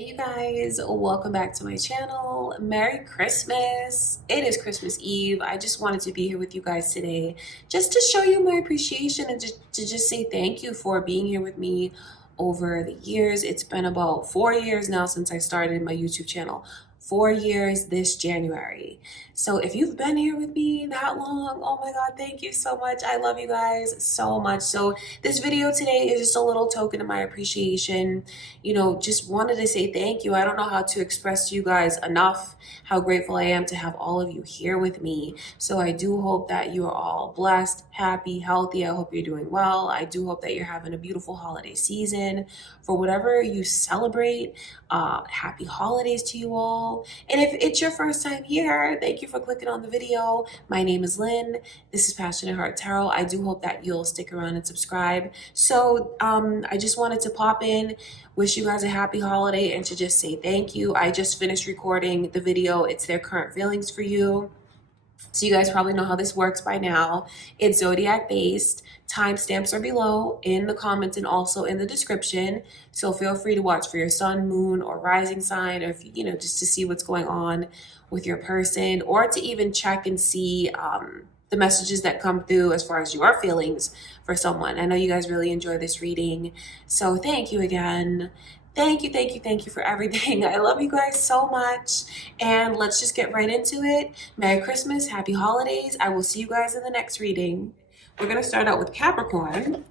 Hey you guys, welcome back to my channel. Merry Christmas. It is Christmas Eve. I just wanted to be here with you guys today just to show you my appreciation and to just say thank you for being here with me over the years. It's been about 4 years now since I started my YouTube channel. 4 years this January. So if you've been here with me that long, oh my God, thank you so much. I love you guys so much. So this video today is just a little token of my appreciation. Just wanted to say thank you. I don't know how to express to you guys enough how grateful I am to have all of you here with me. So I do hope that you are all blessed, happy, healthy. I hope you're doing well. I do hope that you're having a beautiful holiday season. For whatever you celebrate, happy holidays to you all. And if it's your first time here, thank you for clicking on the video. My name is Lynn. This is Passionate Heart Tarot. I do hope that you'll stick around and subscribe. So I just wanted to pop in, wish you guys a happy holiday, and to just say thank you. I just finished recording the video. It's their current feelings for you. So you guys probably know how this works by now. It's zodiac based. Timestamps are below in the comments and also in the description. So feel free to watch for your sun, moon, or rising sign, or if just to see what's going on with your person, or to even check and see the messages that come through as far as your feelings for someone. I know you guys really enjoy this reading. So thank you again. Thank you for everything. I love you guys so much. And let's just get right into it. Merry Christmas, happy holidays. I will see you guys in the next reading. We're going to start out with Capricorn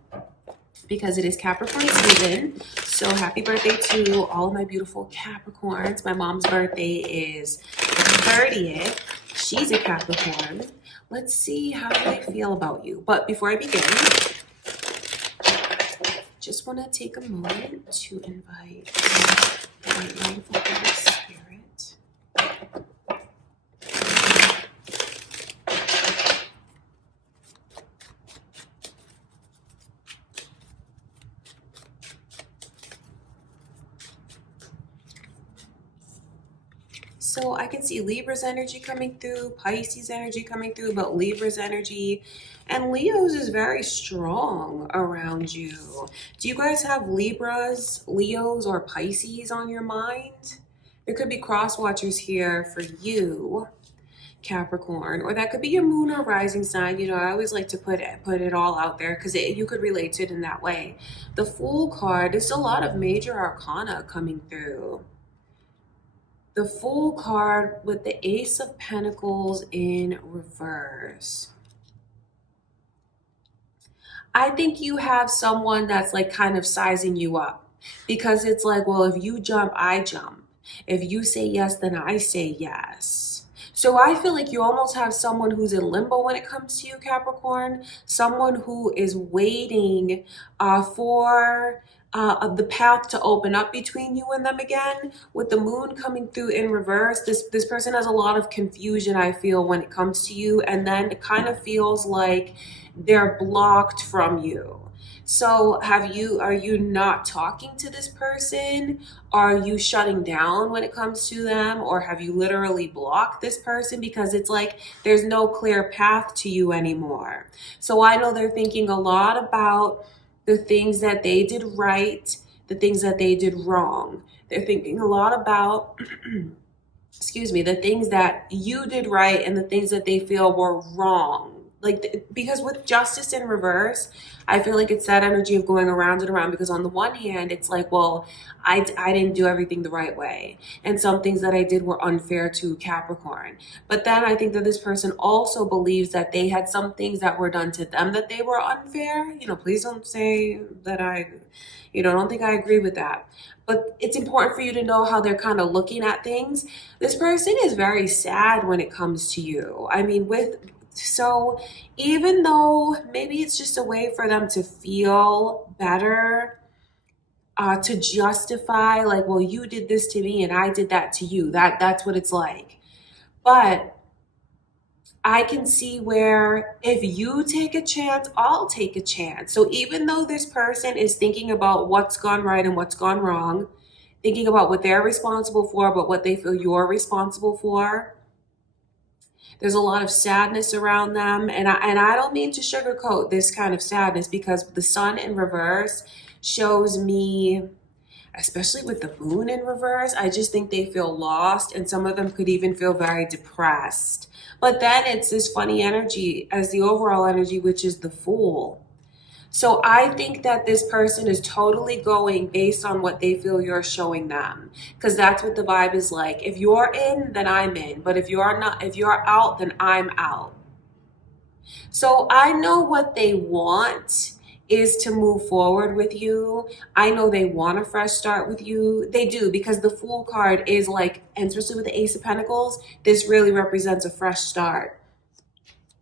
because it is Capricorn season. So happy birthday to all of my beautiful Capricorns. My mom's birthday is the 30th. She's a Capricorn. Let's see how they feel about you. But before I begin, just want to take a moment to invite my wonderful Holy Spirit. So I can see Libra's energy coming through, Pisces energy coming through, but Libra's energy and Leo's is very strong around you. Do you guys have Libras, Leos, or Pisces on your mind? There could be cross watchers here for you, Capricorn, or that could be your moon or rising sign. I always like to put it all out there because you could relate to it in that way. The Fool card, there's a lot of major arcana coming through. The Fool card with the Ace of Pentacles in reverse. I think you have someone that's like kind of sizing you up because it's like, well, if you jump, I jump. If you say yes, then I say yes. So I feel like you almost have someone who's in limbo when it comes to you, Capricorn. Someone who is waiting for the path to open up between you and them again. With the moon coming through in reverse, this person has a lot of confusion, I feel, when it comes to you, and then it kind of feels like they're blocked from you. So are you not talking to this person? Are you shutting down when it comes to them? Or have you literally blocked this person because it's like there's no clear path to you anymore? So I know they're thinking a lot about the things that they did right, the things that they did wrong. They're thinking a lot about, excuse me, the things that you did right and the things that they feel were wrong. Because with Justice in reverse, I feel like it's that energy of going around and around, because on the one hand, it's like, well, I didn't do everything the right way. And some things that I did were unfair to Capricorn. But then I think that this person also believes that they had some things that were done to them that they were unfair. Please don't say that I don't think I agree with that. But it's important for you to know how they're kind of looking at things. This person is very sad when it comes to you. So even though maybe it's just a way for them to feel better, to justify, like, well, you did this to me and I did that to you. That's what it's like. But I can see where if you take a chance, I'll take a chance. So even though this person is thinking about what's gone right and what's gone wrong, thinking about what they're responsible for, but what they feel you're responsible for, there's a lot of sadness around them. And I don't mean to sugarcoat this kind of sadness, because the Sun in reverse shows me especially with the moon in reverse, I just think they feel lost, and some of them could even feel very depressed. But then it's this funny energy as the overall energy, which is the Fool. So I think that this person is totally going based on what they feel you're showing them, because that's what the vibe is like. If you're in, then I'm in. But if you're not, if you're out, then I'm out. So I know what they want is to move forward with you. I know they want a fresh start with you. They do, because the Fool card is like, and especially with the Ace of Pentacles, this really represents a fresh start.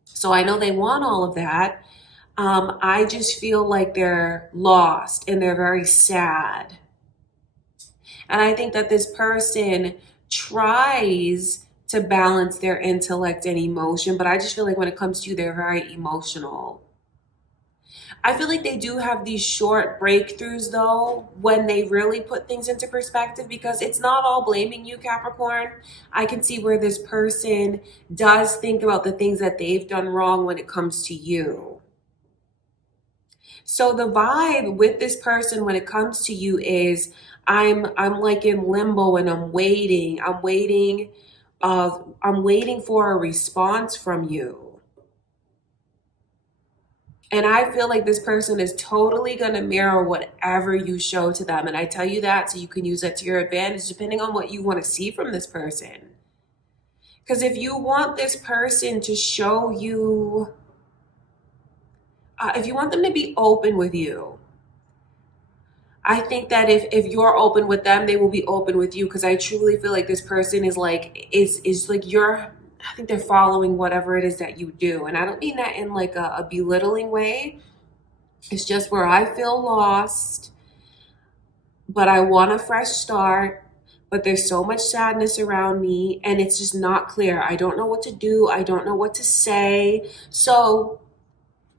So I know they want all of that. I just feel like they're lost and they're very sad. And I think that this person tries to balance their intellect and emotion, but I just feel like when it comes to you, they're very emotional. I feel like they do have these short breakthroughs though, when they really put things into perspective, because it's not all blaming you, Capricorn. I can see where this person does think about the things that they've done wrong when it comes to you. So the vibe with this person when it comes to you is I'm like in limbo and I'm waiting. I'm waiting for a response from you. And I feel like this person is totally going to mirror whatever you show to them. And I tell you that so you can use that to your advantage depending on what you want to see from this person. Because if you want this person to show you, if you want them to be open with you, I think that if you're open with them, they will be open with you, because I truly feel like this person is like I think they're following whatever it is that you do. And I don't mean that in like a belittling way. It's just where I feel lost, but I want a fresh start, but there's so much sadness around me and it's just not clear. I don't know what to do. I don't know what to say. So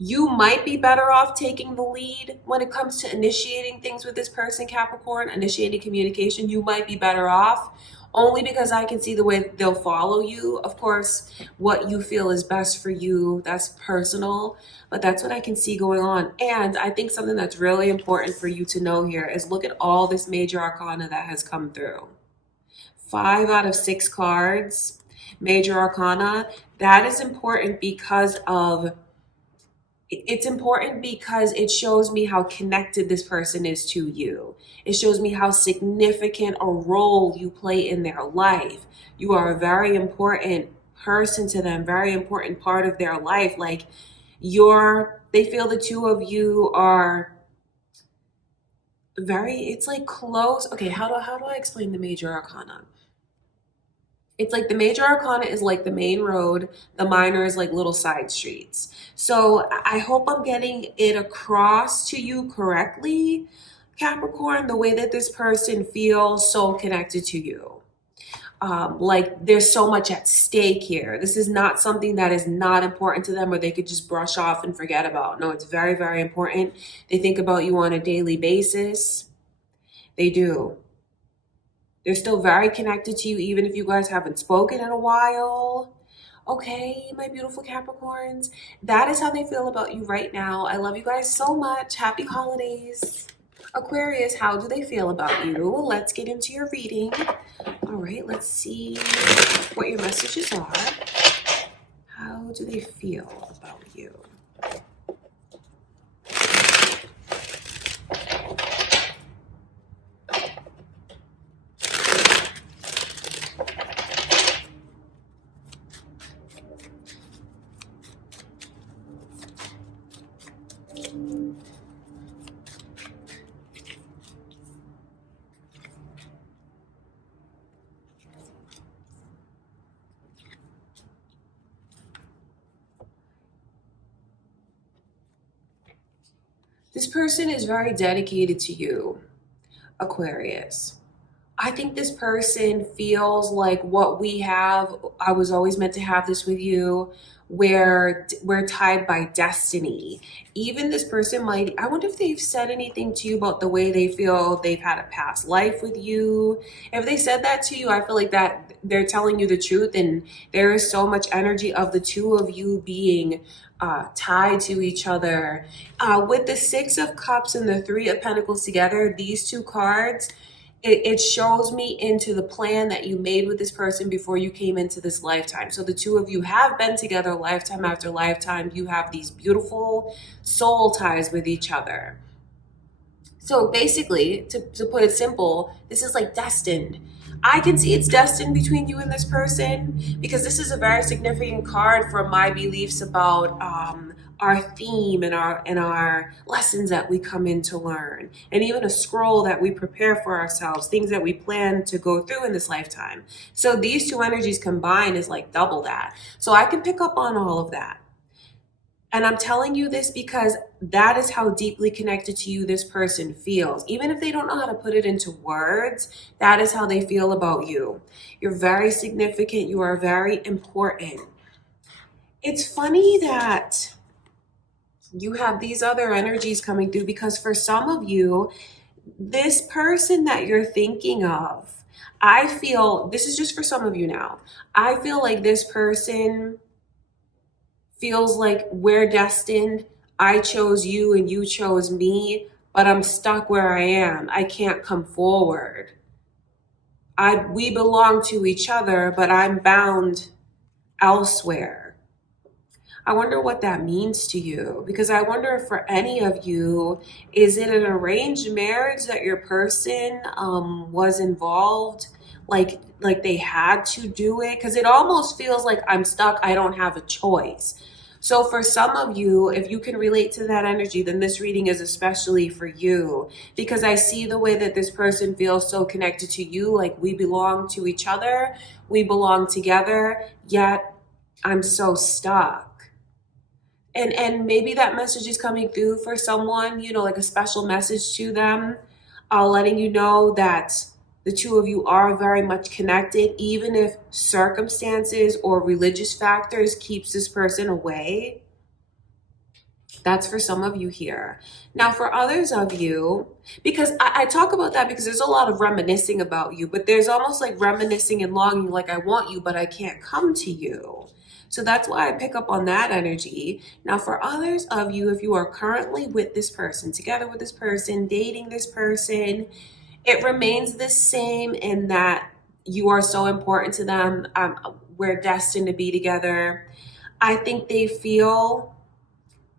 you might be better off taking the lead when it comes to initiating things with this person, Capricorn, initiating communication. You might be better off only because I can see the way they'll follow you. Of course, what you feel is best for you, that's personal, but that's what I can see going on. And I think something that's really important for you to know here is look at all this major arcana that has come through. 5 out of 6 cards, major arcana. That is important because it's important because it shows me how connected this person is to you. It shows me how significant a role you play in their life. You are a very important person to them, very important part of their life. Like they feel the two of you are it's like close. Okay, how do I explain the major arcana? It's like the major arcana is like the main road. The minor is like little side streets. So I hope I'm getting it across to you correctly, Capricorn, the way that this person feels so connected to you. Like there's so much at stake here. This is not something that is not important to them or they could just brush off and forget about. No, it's very, very important. They think about you on a daily basis. They do. They're still very connected to you, even if you guys haven't spoken in a while. Okay, my beautiful Capricorns. That is how they feel about you right now. I love you guys so much. Happy holidays. Aquarius, how do they feel about you? Let's get into your reading. All right, let's see what your messages are. How do they feel about you? This person is very dedicated to you, Aquarius. I think this person feels like what we have, I was always meant to have this with you, where we're tied by destiny. Even this person might, I wonder if they've said anything to you about the way they feel they've had a past life with you. If they said that to you, I feel like that they're telling you the truth, and there is so much energy of the two of you being tied to each other. With the Six of Cups and the Three of Pentacles together, these two cards, it shows me into the plan that you made with this person before you came into this lifetime. So the two of you have been together lifetime after lifetime. You have these beautiful soul ties with each other. So basically, to put it simple, this is like destined. I can see it's destined between you and this person because this is a very significant card for my beliefs about our theme and our lessons that we come in to learn, and even a scroll that we prepare for ourselves, things that we plan to go through in this lifetime. So these two energies combined is like double that. So I can pick up on all of that. And I'm telling you this because that is how deeply connected to you this person feels. Even if they don't know how to put it into words, that is how they feel about you. You're very significant. You are very important. It's funny that you have these other energies coming through because for some of you, this person that you're thinking of, I feel, this is just for some of you now, I feel like this person feels like we're destined. I chose you and you chose me, but I'm stuck where I am. I can't come forward. We belong to each other, but I'm bound elsewhere. I wonder what that means to you, because I wonder if for any of you, is it an arranged marriage that your person was involved? Like they had to do it? Because it almost feels like I'm stuck. I don't have a choice. So for some of you, if you can relate to that energy, then this reading is especially for you, because I see the way that this person feels so connected to you, like we belong to each other, we belong together, yet I'm so stuck. And maybe that message is coming through for someone, you know, like a special message to them, letting you know that the two of you are very much connected, even if circumstances or religious factors keeps this person away. That's for some of you here. Now, for others of you, because I talk about that because there's a lot of reminiscing about you, but there's almost like reminiscing and longing, like I want you, but I can't come to you. So that's why I pick up on that energy. Now, for others of you, if you are currently with this person, together with this person, dating this person, it remains the same in that you are so important to them. We're destined to be together. I think they feel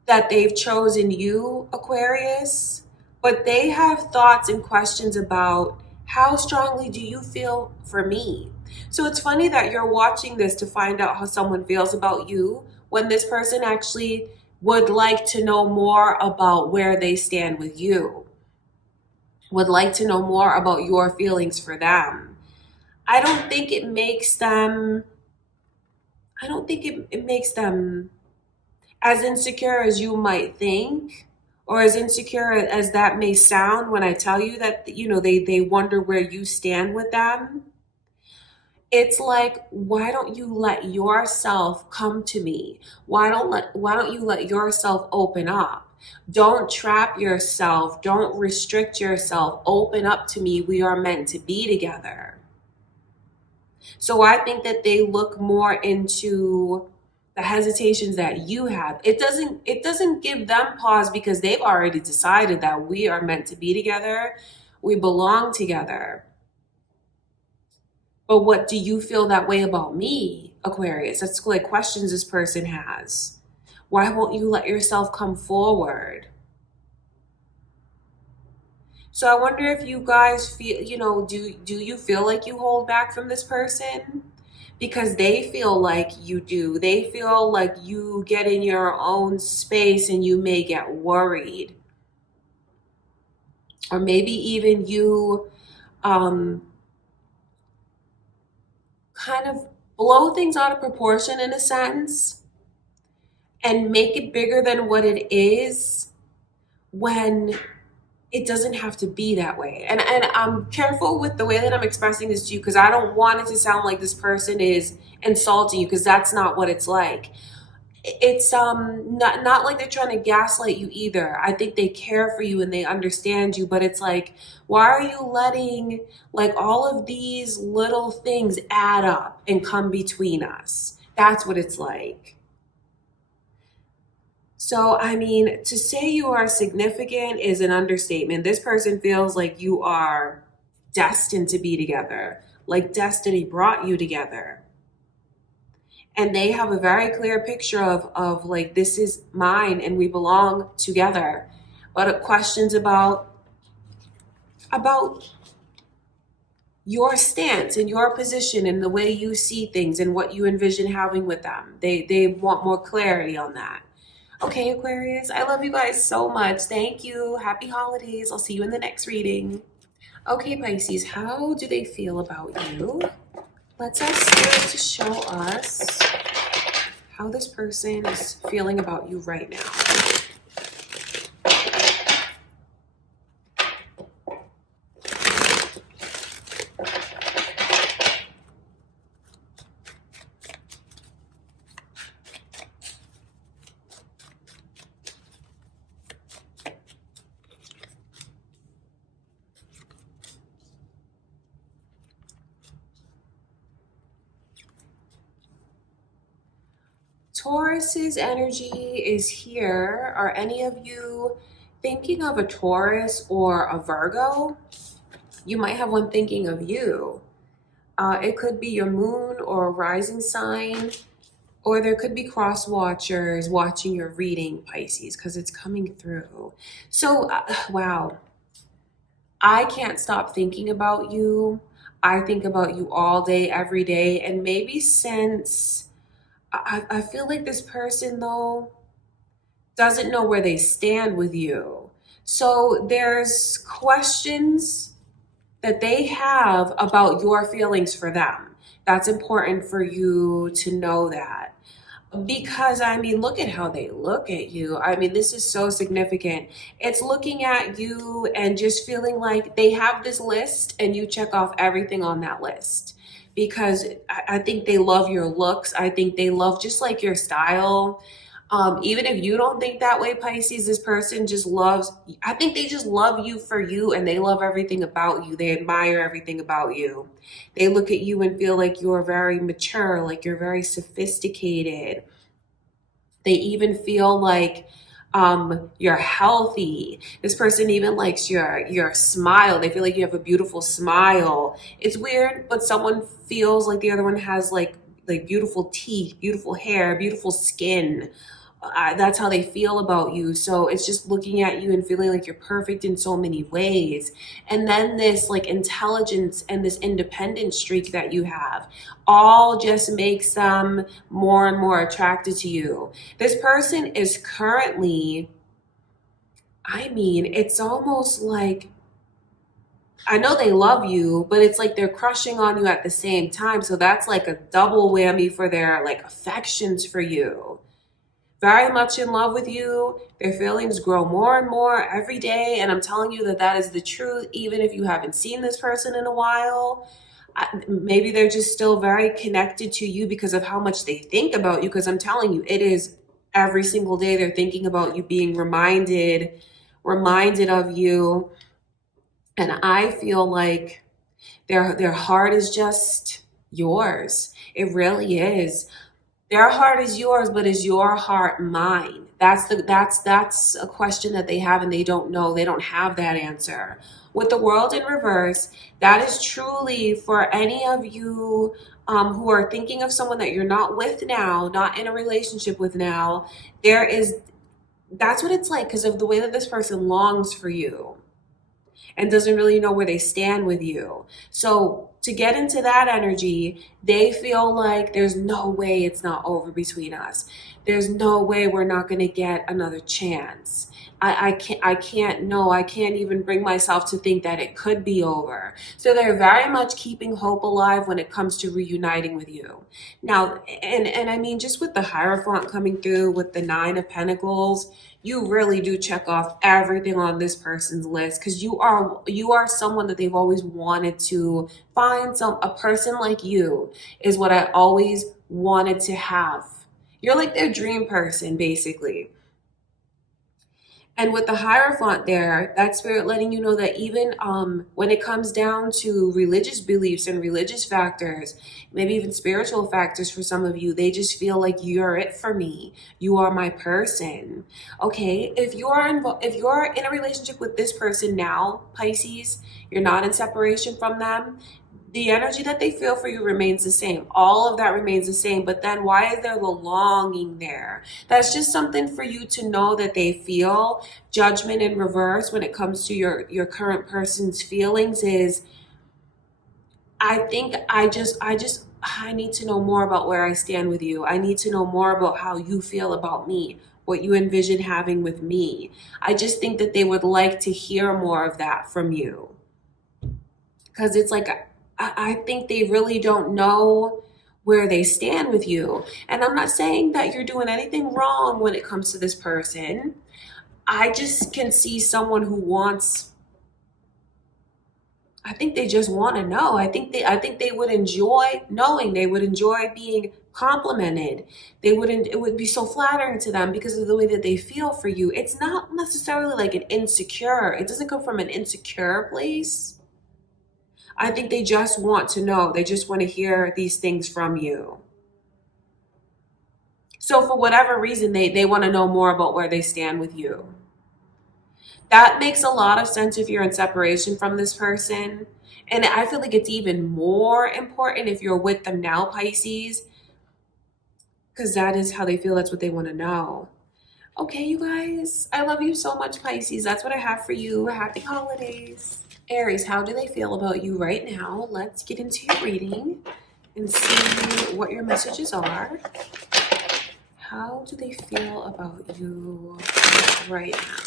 that they've chosen you, Aquarius, but they have thoughts and questions about how strongly do you feel for me? So it's funny that you're watching this to find out how someone feels about you when this person actually would like to know more about where they stand with you, would like to know more about your feelings for them. I don't think it makes them, it makes them as insecure as you might think, or as insecure as that may sound when I tell you that, you know, they wonder where you stand with them. It's like, why don't you let yourself come to me? Why don't you let yourself open up? Don't trap yourself. Don't restrict yourself. Open up to me. We are meant to be together. So I think that they look more into the hesitations that you have. It doesn't give them pause because they've already decided that we are meant to be together. We belong together. But what do you feel that way about me, Aquarius? That's like questions this person has. Why won't you let yourself come forward? So I wonder if you guys feel, you know, do you feel like you hold back from this person? Because they feel like you do. They feel like you get in your own space and you may get worried. Or maybe even you kind of blow things out of proportion in a sense and make it bigger than what it is when it doesn't have to be that way. And I'm careful with the way that I'm expressing this to you because I don't want it to sound like this person is insulting you, because that's not what it's like. It's not like they're trying to gaslight you either. I think they care for you and they understand you, but it's like, why are you letting like all of these little things add up and come between us? That's what it's like. So, I mean, to say you are significant is an understatement. This person feels like you are destined to be together, like destiny brought you together. And they have a very clear picture of like, this is mine and we belong together. But questions about your stance and your position and the way you see things and what you envision having with them. They want more clarity on that. Okay, Aquarius, I love you guys so much. Thank you. Happy holidays. I'll see you in the next reading. Okay, Pisces, how do they feel about you? Let's ask Spirit to show us how this person is feeling about you right now. Taurus's energy is here. Are any of you thinking of a Taurus or a Virgo? You might have one thinking of you. It could be your moon or a rising sign, or there could be cross watchers watching your reading, Pisces, because it's coming through. So, wow. I can't stop thinking about you. I think about you all day, every day. And maybe since I feel like this person, though, doesn't know where they stand with you. So there's questions that they have about your feelings for them. That's important for you to know that. Because, I mean, look at how they look at you. I mean, this is so significant. It's looking at you and just feeling like they have this list and you check off everything on that list. Because I think they love your looks. I think they love just like your style. Even if you don't think that way, Pisces, this person just loves, I think they just love you for you and they love everything about you. They admire everything about you. They look at you and feel like you're very mature, like you're very sophisticated. They even feel like you're healthy. This person even likes your smile. They feel like you have a beautiful smile. It's weird, but someone feels like the other one has like beautiful teeth, beautiful hair, beautiful skin. That's how they feel about you. So it's just looking at you and feeling like you're perfect in so many ways. And then this like intelligence and this independent streak that you have all just makes them more and more attracted to you. This person is currently, I mean, it's almost like, I know they love you, but it's like they're crushing on you at the same time. So that's like a double whammy for their like affections for you. Very much in love with you. Their feelings grow more and more every day. And I'm telling you that that is the truth, even if you haven't seen this person in a while. Maybe they're just still very connected to you because of how much they think about you. Because I'm telling you, it is every single day they're thinking about you, being reminded of you. And I feel like their heart is just yours. It really is. Their heart is yours, but is your heart mine? That's a question that they have and they don't know. They don't have that answer. With the world in reverse, that is truly for any of you who are thinking of someone that you're not with now, not in a relationship with now. That's what it's like because of the way that this person longs for you and doesn't really know where they stand with you. So to get into that energy, they feel like there's no way it's not over between us. There's no way we're not going to get another chance. I can't even bring myself to think that it could be over. So they're very much keeping hope alive when it comes to reuniting with you. Now, and I mean, just with the Hierophant coming through with the Nine of Pentacles, you really do check off everything on this person's list because you are someone that they've always wanted to find. A person like you is what I always wanted to have. You're like their dream person, basically. And with the Hierophant there, that spirit letting you know that even when it comes down to religious beliefs and religious factors, maybe even spiritual factors for some of you, they just feel like you're it for me. You are my person. Okay, if you're in a relationship with this person now, Pisces, you're not in separation from them, the energy that they feel for you remains the same. All of that remains the same. But then why is there the longing there? That's just something for you to know that they feel. Judgment in reverse when it comes to your current person's feelings is, I think I need to know more about where I stand with you. I need to know more about how you feel about me, what you envision having with me. I just think that they would like to hear more of that from you. Because it's like, I think they really don't know where they stand with you. And I'm not saying that you're doing anything wrong when it comes to this person. I just can see someone who wants, I think they just want to know. I think they would enjoy knowing. They would enjoy being complimented. It would be so flattering to them because of the way that they feel for you. It's not necessarily like an insecure. It doesn't come from an insecure place. I think they just want to know. They just want to hear these things from you. So for whatever reason, they want to know more about where they stand with you. That makes a lot of sense if you're in separation from this person. And I feel like it's even more important if you're with them now, Pisces, because that is how they feel. That's what they want to know. Okay, you guys, I love you so much, Pisces. That's what I have for you. Happy holidays. Aries, how do they feel about you right now? Let's get into your reading and see what your messages are. How do they feel about you right now?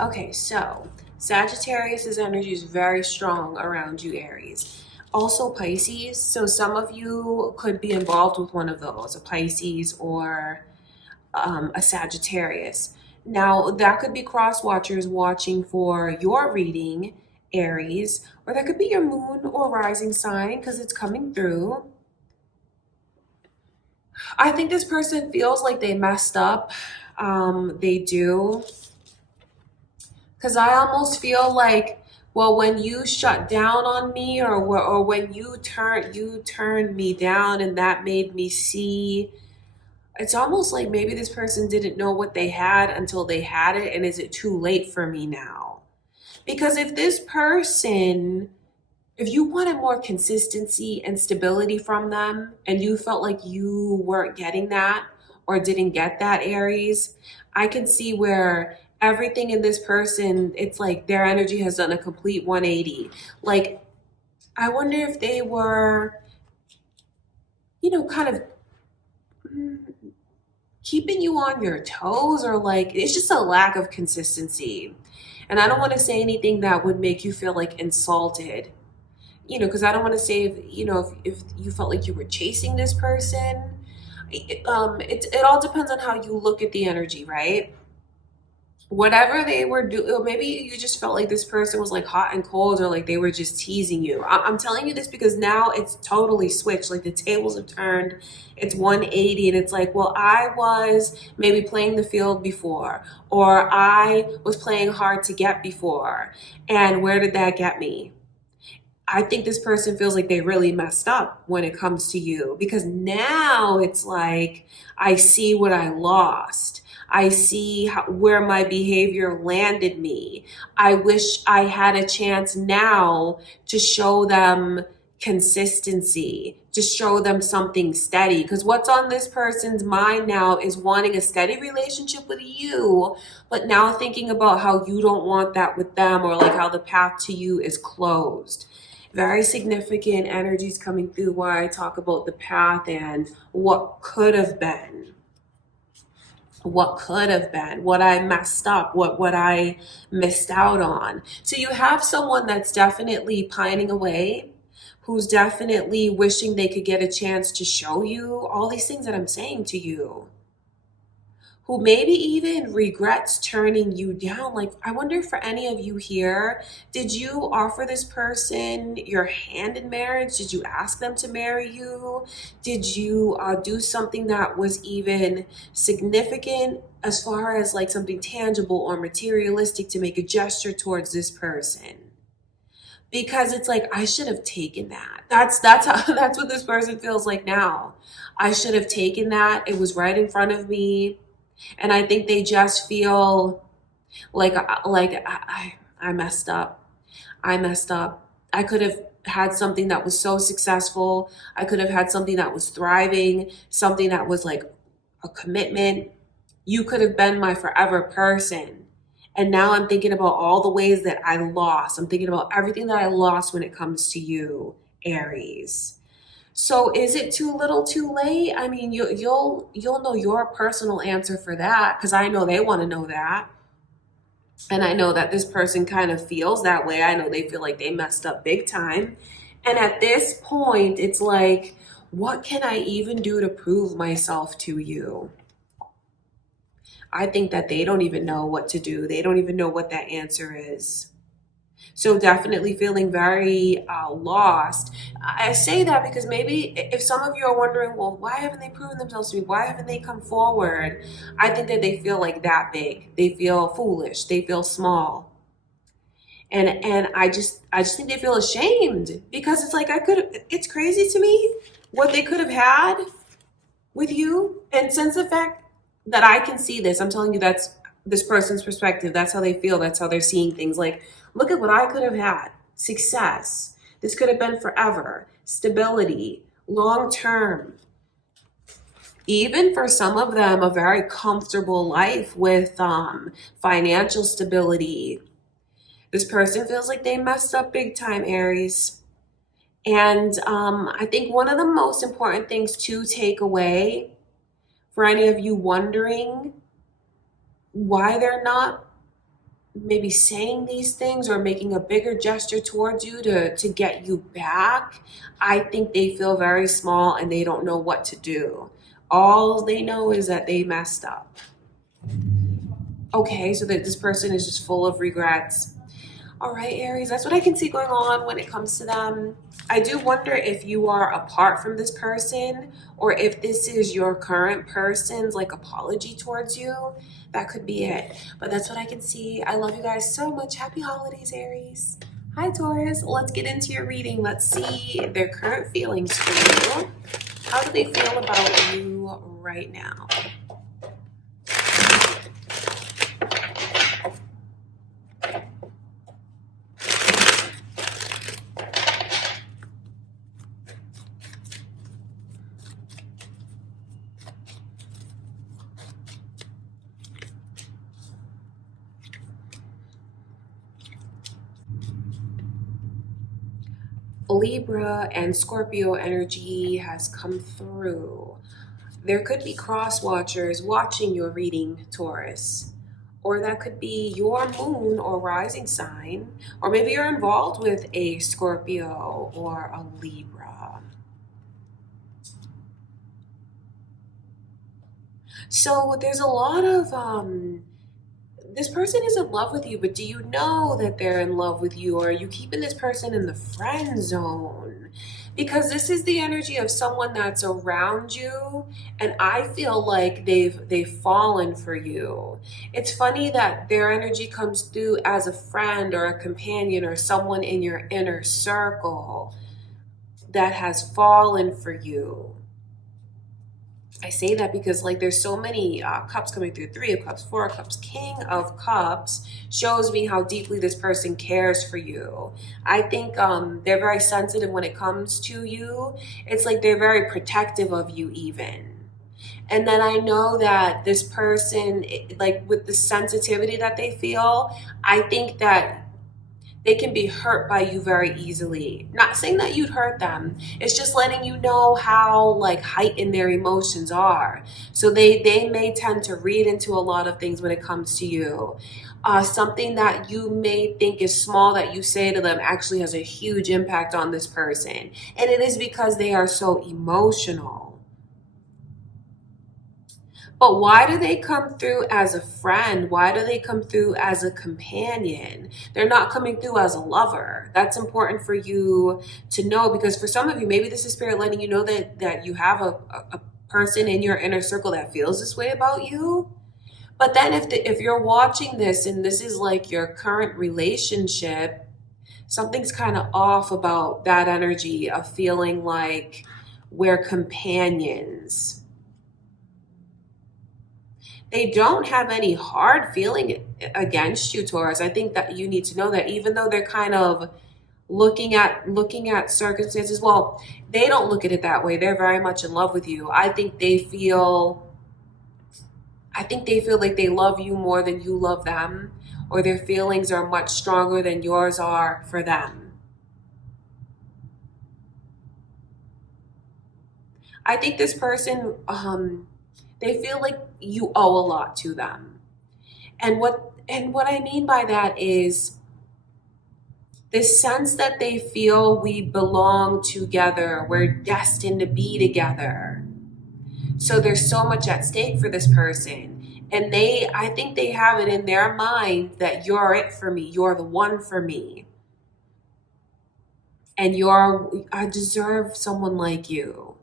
Okay, so Sagittarius's energy is very strong around you, Aries. Also Pisces, so some of you could be involved with one of those, a Pisces or a Sagittarius. Now, that could be cross watchers watching for your reading, Aries, or that could be your moon or rising sign because it's coming through. I think this person feels like they messed up. They do. Because I almost feel like, well, when you shut down on me or when you turned me down and that made me see, it's almost like maybe this person didn't know what they had until they had it, and is it too late for me now? Because if you wanted more consistency and stability from them and you felt like you weren't getting that or didn't get that, Aries, I can see where everything in this person, it's like their energy has done a complete 180. Like, I wonder if they were, kind of keeping you on your toes, or like it's just a lack of consistency. And I don't want to say anything that would make you feel like insulted, because I don't want to say if you felt like you were chasing this person. It all depends on how you look at the energy, right? Whatever they were doing, maybe you just felt like this person was like hot and cold, or like they were just teasing you. I'm telling you this because now it's totally switched. Like the tables have turned, it's 180, and it's like, well, I was maybe playing the field before, or I was playing hard to get before, and where did that get me? I think this person feels like they really messed up when it comes to you, because now it's like, I see what I lost. I see where my behavior landed me. I wish I had a chance now to show them consistency, to show them something steady. Because what's on this person's mind now is wanting a steady relationship with you, but now thinking about how you don't want that with them, or like how the path to you is closed. Very significant energies coming through why I talk about the path and what could have been. what could have been, what I messed up, what I missed out on. So you have someone that's definitely pining away, who's definitely wishing they could get a chance to show you all these things that I'm saying to you, who maybe even regrets turning you down. Like, I wonder for any of you here, did you offer this person your hand in marriage? Did you ask them to marry you? Did you do something that was even significant as far as like something tangible or materialistic to make a gesture towards this person? Because it's like, I should have taken that. That's how, that's what this person feels like now. I should have taken that. It was right in front of me. And I think they just feel like I messed up. I messed up. I could have had something that was so successful. I could have had something that was thriving, something that was like a commitment. You could have been my forever person. And now I'm thinking about all the ways that I lost. I'm thinking about everything that I lost when it comes to you, Aries. So is it too little, too late? I mean, you'll know your personal answer for that, because I know they want to know that. And I know that this person kind of feels that way. I know they feel like they messed up big time. And at this point, it's like, what can I even do to prove myself to you? I think that they don't even know what to do. They don't even know what that answer is. So definitely feeling very lost. I say that because maybe if some of you are wondering, well, why haven't they proven themselves to me? Why haven't they come forward? I think that they feel like that big. They feel foolish. They feel small. And I just think they feel ashamed, because it's like, it's crazy to me what they could have had with you. And since the fact that I can see this, I'm telling you, that's this person's perspective. That's how they feel. That's how they're seeing things. Like, look at what I could have had. Success. This could have been forever. Stability. Long term. Even for some of them, a very comfortable life with financial stability. This person feels like they messed up big time, Aries. And I think one of the most important things to take away, for any of you wondering why they're not maybe saying these things or making a bigger gesture towards you to get you back, I think they feel very small and they don't know what to do. All they know is that they messed up. Okay, so that this person is just full of regrets. All right, Aries, that's what I can see going on when it comes to them. I do wonder if you are apart from this person, or if this is your current person's like apology towards you. That could be it. But that's what I can see. I love you guys so much. Happy holidays, Aries. Hi, Taurus. Let's get into your reading. Let's see their current feelings for you. How do they feel about you right now? Libra and Scorpio energy has come through. There could be cross watchers watching your reading, Taurus. Or that could be your moon or rising sign. Or maybe you're involved with a Scorpio or a Libra. So there's a lot of this person is in love with you, but do you know that they're in love with you? Or are you keeping this person in the friend zone? Because this is the energy of someone that's around you, and I feel like they've fallen for you. It's funny that their energy comes through as a friend or a companion or someone in your inner circle that has fallen for you. I say that because like there's so many cups coming through. 3 of Cups, 4 of Cups, King of Cups shows me how deeply this person cares for you. I think they're very sensitive when it comes to you. It's like they're very protective of you even. And then I know that this person, like with the sensitivity that they feel, I think that They can be hurt by you very easily. Not saying that you'd hurt them. It's just letting you know how like heightened their emotions are. So they may tend to read into a lot of things when it comes to you. Something that you may think is small that you say to them actually has a huge impact on this person. And it is because they are so emotional. But why do they come through as a friend? Why do they come through as a companion? They're not coming through as a lover. That's important for you to know, because for some of you, maybe this is spirit letting you know that you have a person in your inner circle that feels this way about you. But then if you're watching this and this is like your current relationship, something's kind of off about that energy of feeling like we're companions. They don't have any hard feeling against you, Taurus. I think that you need to know that even though they're kind of looking at circumstances, well, they don't look at it that way. They're very much in love with you. I think they feel like they love you more than you love them, or their feelings are much stronger than yours are for them. I think this person, they feel like you owe a lot to them. And what I mean by that is this sense that they feel we belong together, we're destined to be together. So there's so much at stake for this person. And I think they have it in their mind that you're it for me, you're the one for me. And I deserve someone like you.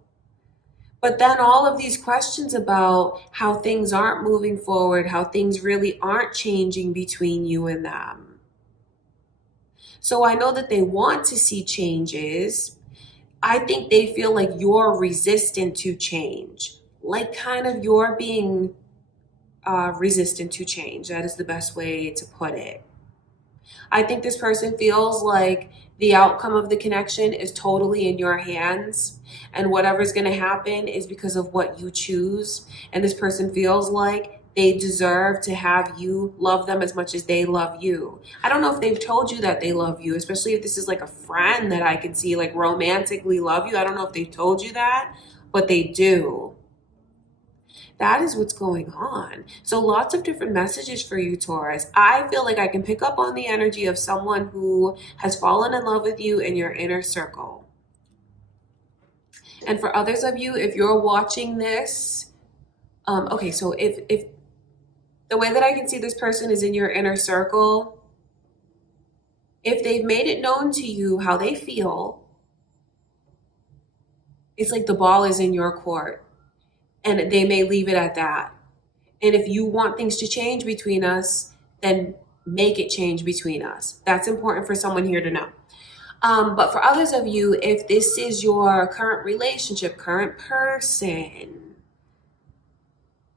But then all of these questions about how things aren't moving forward, how things really aren't changing between you and them. So I know that they want to see changes. I think they feel like you're resistant to change, like kind of you're being resistant to change. That is the best way to put it. I think this person feels like the outcome of the connection is totally in your hands, and whatever's going to happen is because of what you choose. And this person feels like they deserve to have you love them as much as they love you. I don't know if they've told you that they love you, especially if this is like a friend that I can see like romantically love you. I don't know if they've told you that, but they do. That is what's going on. So lots of different messages for you, Taurus. I feel like I can pick up on the energy of someone who has fallen in love with you in your inner circle. And for others of you, if you're watching this, okay, so if the way that I can see this person is in your inner circle, if they've made it known to you how they feel, it's like the ball is in your court. And they may leave it at that. And if you want things to change between us, then make it change between us. That's important for someone here to know. But for others of you, if this is your current relationship, current person,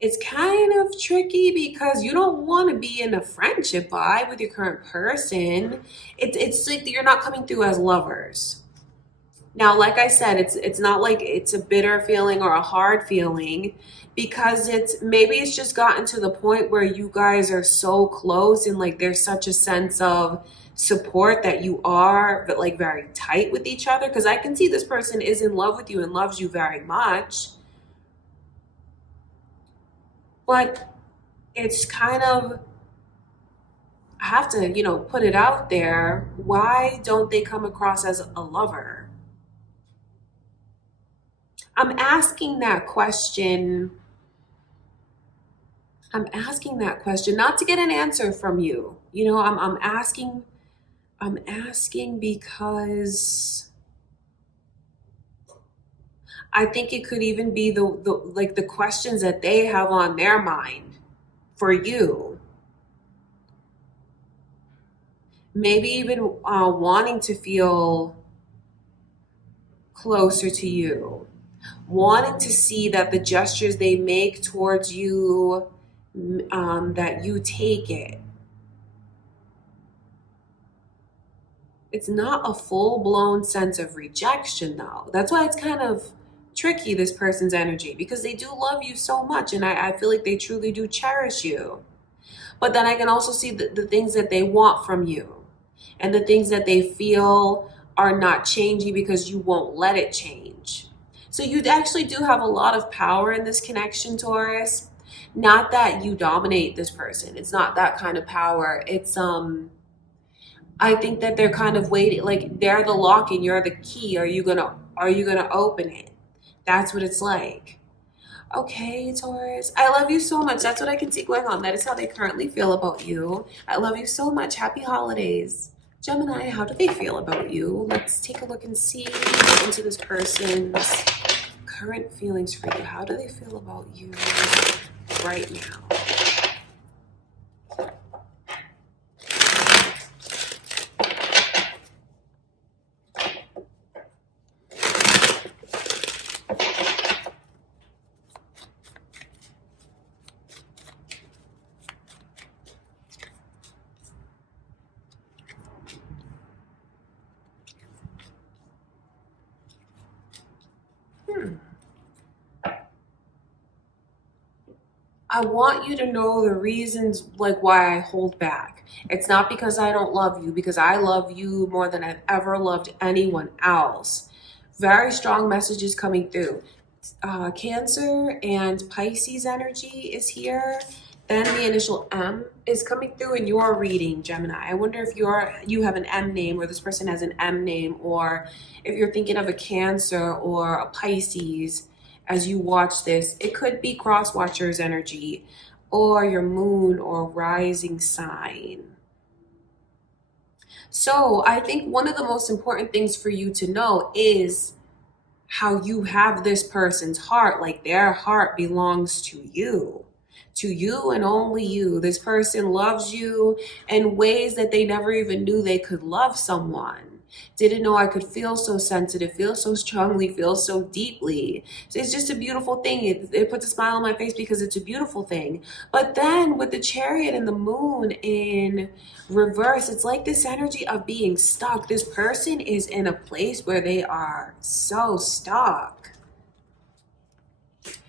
it's kind of tricky because you don't want to be in a friendship vibe with your current person. It's like you're not coming through as lovers. Now, like I said, it's not like it's a bitter feeling or a hard feeling, because maybe it's just gotten to the point where you guys are so close and like there's such a sense of support that you are but like very tight with each other. Because I can see this person is in love with you and loves you very much. But it's kind of, I have to, put it out there. Why don't they come across as a lover? I'm asking that question not to get an answer from you. I'm asking because I think it could even be the questions that they have on their mind for you. Maybe even wanting to feel closer to you. Wanting to see that the gestures they make towards you, that you take it. It's not a full-blown sense of rejection, though. That's why it's kind of tricky, this person's energy, because they do love you so much, and I feel like they truly do cherish you. But then I can also see the things that they want from you. and the things that they feel are not changing because you won't let it change. So you actually do have a lot of power in this connection, Taurus. Not that you dominate this person. It's not that kind of power. It's I think that they're kind of waiting, like they're the lock and you're the key. Are you gonna open it? That's what it's like. Okay, Taurus. I love you so much. That's what I can see going on. That is how they currently feel about you. I love you so much. Happy holidays. Gemini, how do they feel about you? Let's take a look and see into this person's current feelings for you. How do they feel about you right now? I want you to know the reasons like why I hold back. It's not because I don't love you, because I love you more than I've ever loved anyone else. Very strong messages coming through. Cancer and Pisces energy is here. Then the initial M is coming through in your reading, Gemini. I wonder if you have an M name, or this person has an M name, or if you're thinking of a Cancer or a Pisces as you watch this. It could be cross watchers energy, or your moon or rising sign. So I think one of the most important things for you to know is how you have this person's heart. Like their heart belongs to you and only you. This person loves you in ways that they never even knew they could love someone. Didn't know I could feel so sensitive, feel so strongly, feel so deeply. So it's just a beautiful thing. It puts a smile on my face because it's a beautiful thing. But then with the Chariot and the moon in reverse, it's like this energy of being stuck. This person is in a place where they are so stuck.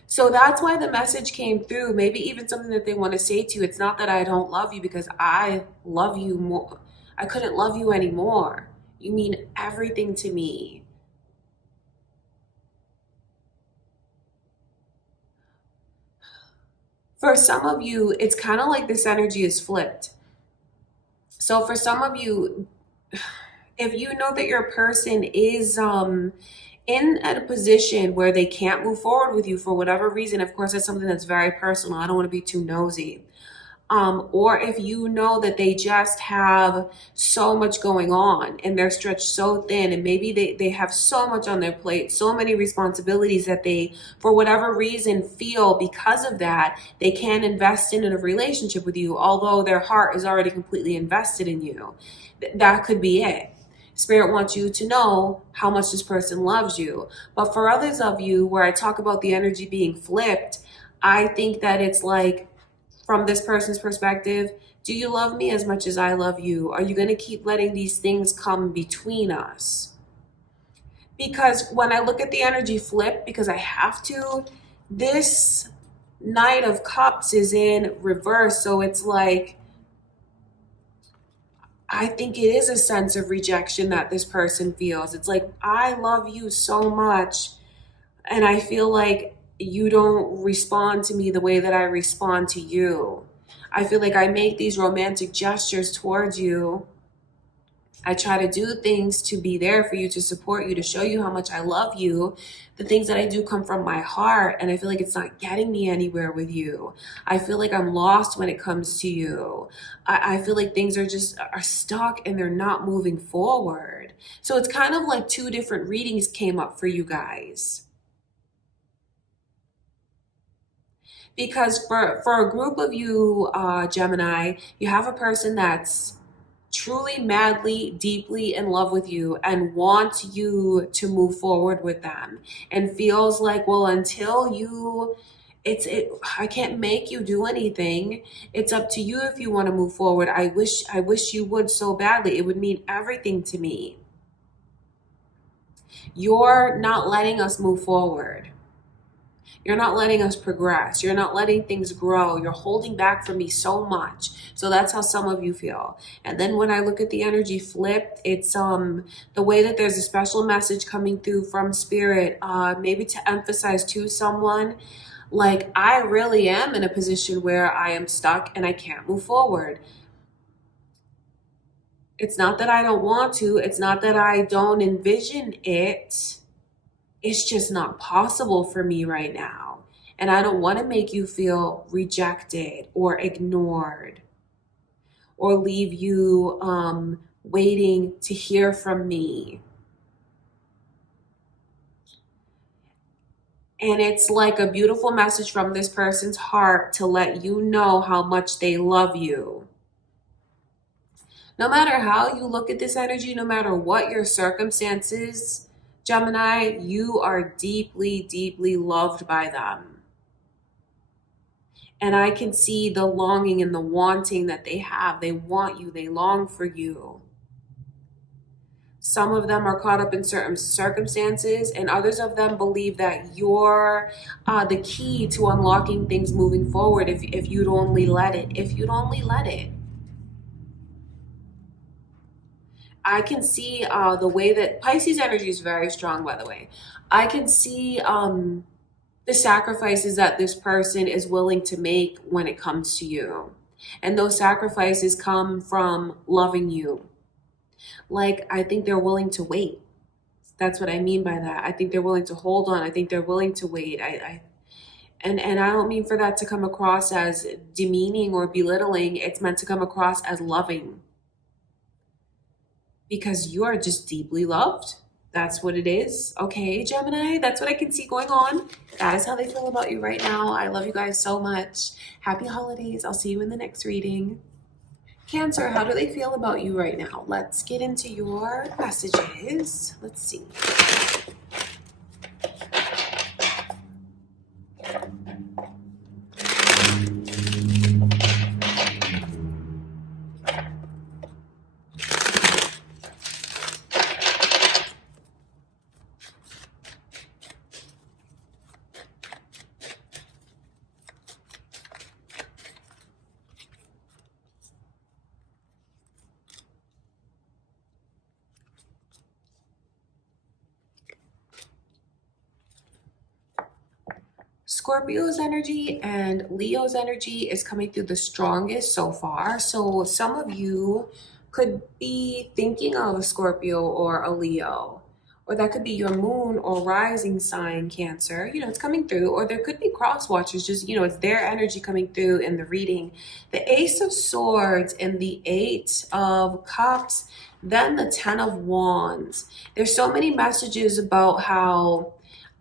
So that's why the message came through. Maybe even something that they want to say to you. It's not that I don't love you, because I love you more. I couldn't love you anymore. You mean everything to me. For some of you, it's kind of like this energy is flipped. So for some of you, if you know that your person is in a position where they can't move forward with you for whatever reason, of course, that's something that's very personal. I don't want to be too nosy. Or if you know that they just have so much going on and they're stretched so thin, and maybe they have so much on their plate, so many responsibilities that they, for whatever reason, feel because of that, they can't invest in a relationship with you, although their heart is already completely invested in you. That could be it. Spirit wants you to know how much this person loves you. But for others of you, where I talk about the energy being flipped, I think that it's like, from this person's perspective, do you love me as much as I love you? Are you going to keep letting these things come between us? Because when I look at the energy flip, because I have to, this Knight of Cups is in reverse. So it's like, I think it is a sense of rejection that this person feels. It's like, I love you so much, and I feel like you don't respond to me the way that I respond to you. I feel like I make these romantic gestures towards you. I try to do things to be there for you, to support you, to show you how much I love you. The things that I do come from my heart, and I feel like it's not getting me anywhere with you. I feel like I'm lost when it comes to you. I feel like things are stuck and they're not moving forward. So it's kind of like two different readings came up for you guys. Because for a group of you, Gemini, you have a person that's truly, madly, deeply in love with you and wants you to move forward with them, and feels like, well, until you, I can't make you do anything. It's up to you if you want to move forward. I wish you would so badly. It would mean everything to me. You're not letting us move forward. You're not letting us progress. You're not letting things grow. You're holding back from me so much. So that's how some of you feel. And then when I look at the energy flipped, it's the way that there's a special message coming through from spirit, maybe to emphasize to someone, like, I really am in a position where I am stuck and I can't move forward. It's not that I don't want to. It's not that I don't envision it. It's just not possible for me right now. And I don't want to make you feel rejected or ignored or leave you waiting to hear from me. And it's like a beautiful message from this person's heart to let you know how much they love you. No matter how you look at this energy, no matter what your circumstances, Gemini, you are deeply, deeply loved by them. And I can see the longing and the wanting that they have. They want you, they long for you. Some of them are caught up in certain circumstances, and others of them believe that you're the key to unlocking things moving forward if you'd only let it. If you'd only let it. I can see the way that Pisces energy is very strong, by the way. I can see the sacrifices that this person is willing to make when it comes to you. And those sacrifices come from loving you. Like, I think they're willing to wait. That's what I mean by that. I think they're willing to hold on. I think they're willing to wait. And I don't mean for that to come across as demeaning or belittling. It's meant to come across as loving. Because you are just deeply loved. That's what it is. Okay, Gemini, that's what I can see going on. That is how they feel about you right now. I love you guys so much. Happy holidays. I'll see you in the next reading. Cancer, how do they feel about you right now? Let's get into your messages. Let's see. Scorpio's energy and Leo's energy is coming through the strongest so far. So some of you could be thinking of a Scorpio or a Leo, or that could be your moon or rising sign, Cancer. You know, it's coming through. Or there could be cross watchers, just, you know, it's their energy coming through in the reading. The Ace of Swords and the Eight of Cups, then the Ten of Wands. There's so many messages about how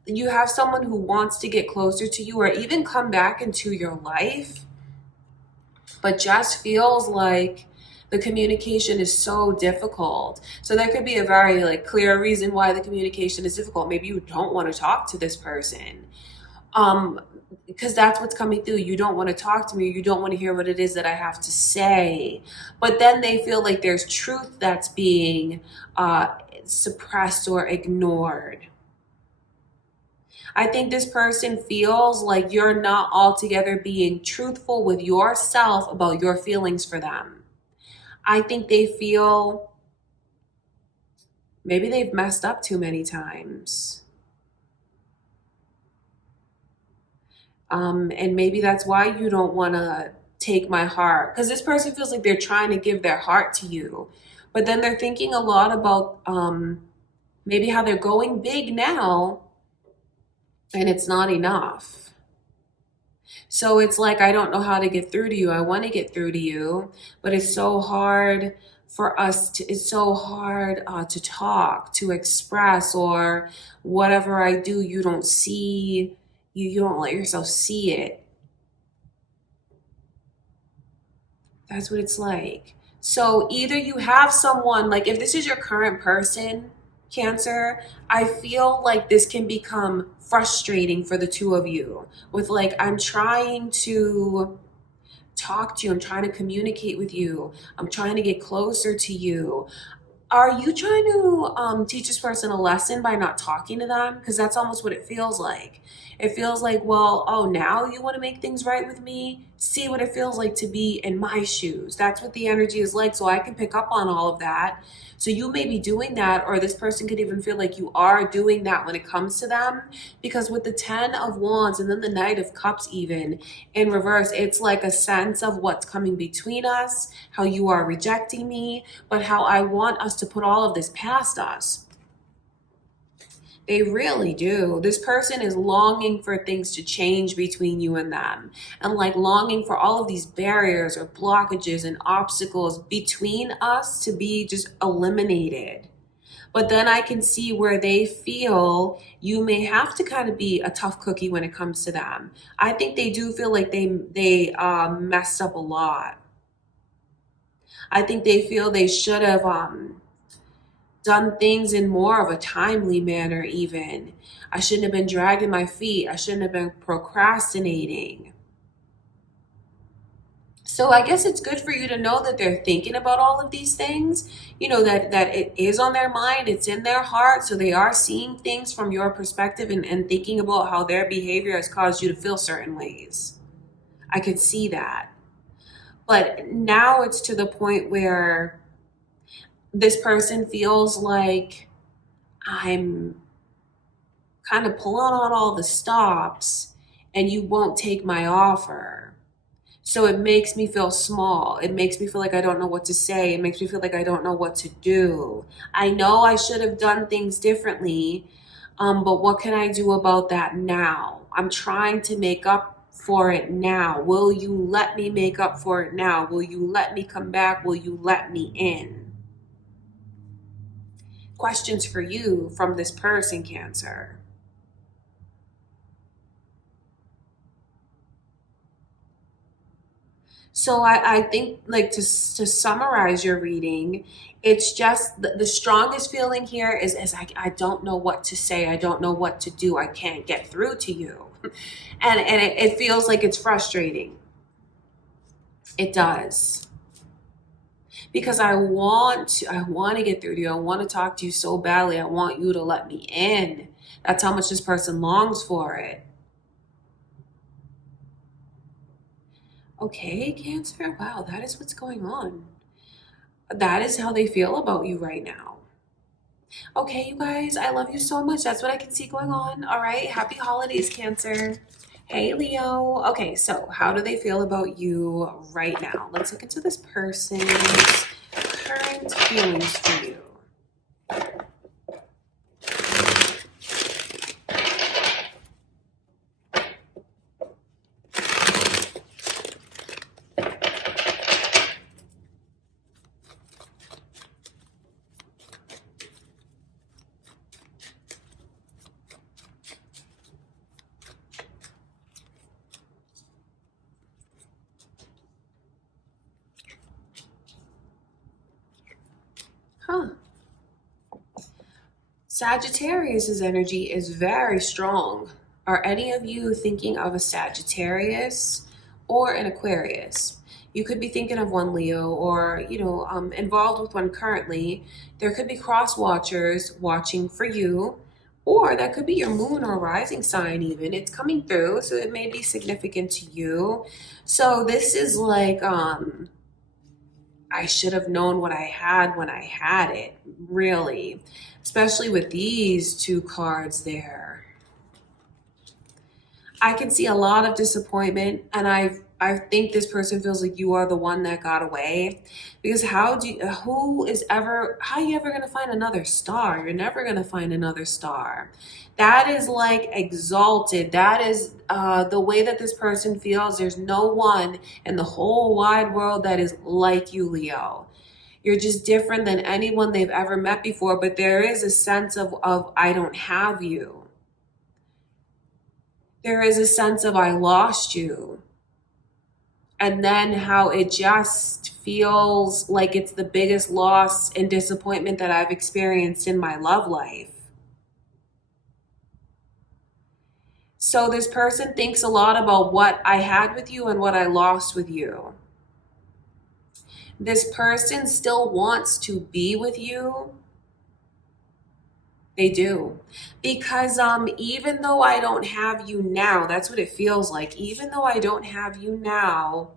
you have someone who wants to get closer to you or even come back into your life, but just feels like the communication is so difficult. So there could be a very like clear reason why the communication is difficult. Maybe you don't want to talk to this person. Because that's what's coming through. You don't want to talk to me. You don't want to hear what it is that I have to say. But then they feel like there's truth that's being suppressed or ignored. I think this person feels like you're not altogether being truthful with yourself about your feelings for them. I think they feel maybe they've messed up too many times. And maybe that's why you don't want to take my heart. Because this person feels like they're trying to give their heart to you. But then they're thinking a lot about maybe how they're going big now. And it's not enough. So it's like, I don't know how to get through to you. I want to get through to you, but it's so hard for us to, it's so hard to talk, to express, or whatever I do, you don't see, you don't let yourself see it. That's what it's like. So either you have someone, like if this is your current person, Cancer, I feel like this can become frustrating for the two of you with like, I'm trying to talk to you. I'm trying to communicate with you. I'm trying to get closer to you. Are you trying to teach this person a lesson by not talking to them? Because that's almost what it feels like. It feels like, well, oh, now you want to make things right with me? See what it feels like to be in my shoes. That's what the energy is like. So I can pick up on all of that. So you may be doing that, or this person could even feel like you are doing that when it comes to them. Because with the 10 of Wands and then the Knight of Cups, even in reverse, it's like a sense of what's coming between us, how you are rejecting me, but how I want us to put all of this past us. They really do. This person is longing for things to change between you and them, and like longing for all of these barriers or blockages and obstacles between us to be just eliminated. But then I can see where they feel you may have to kind of be a tough cookie when it comes to them. I think they do feel like they messed up a lot. I think they feel they should have done things in more of a timely manner, even. I shouldn't have been dragging my feet. I shouldn't have been procrastinating. So I guess it's good for you to know that they're thinking about all of these things, that it is on their mind, it's in their heart. So they are seeing things from your perspective and thinking about how their behavior has caused you to feel certain ways. I could see that. But now it's to the point where this person feels like I'm kind of pulling on all the stops and you won't take my offer. So it makes me feel small. It makes me feel like I don't know what to say. It makes me feel like I don't know what to do. I know I should have done things differently, but what can I do about that now? I'm trying to make up for it now. Will you let me make up for it now? Will you let me come back? Will you let me in? Questions for you from this person, Cancer. So I think, like, to summarize your reading, it's just the strongest feeling here is I don't know what to say. I don't know what to do. I can't get through to you. And it feels like it's frustrating. It does. Because I want to get through to you. I want to talk to you so badly. I want you to let me in. That's how much this person longs for it. Okay, Cancer. Wow, that is what's going on. That is how they feel about you right now. Okay, you guys, I love you so much. That's what I can see going on. All right, happy holidays, Cancer. Hey, Leo. Okay, so how do they feel about you right now? Let's look into this person's current feelings for you. Huh. Sagittarius's energy is very strong. Are any of you thinking of a Sagittarius or an Aquarius? You could be thinking of one, Leo, or involved with one currently. There could be cross watchers watching for you, or that could be your moon or rising sign. Even it's coming through, so it may be significant to you. So this is like I should have known what I had when I had it, really, especially with these two cards there. I can see a lot of disappointment, and I think this person feels like you are the one that got away. Because how are you ever going to find another star? You're never going to find another star. That is like exalted. That is the way that this person feels. There's no one in the whole wide world that is like you, Leo. You're just different than anyone they've ever met before, but there is a sense of I don't have you. There is a sense of I lost you. And then how it just feels like it's the biggest loss and disappointment that I've experienced in my love life. So this person thinks a lot about what I had with you and what I lost with you. This person still wants to be with you. They do. Because even though I don't have you now, that's what it feels like. Even though I don't have you now,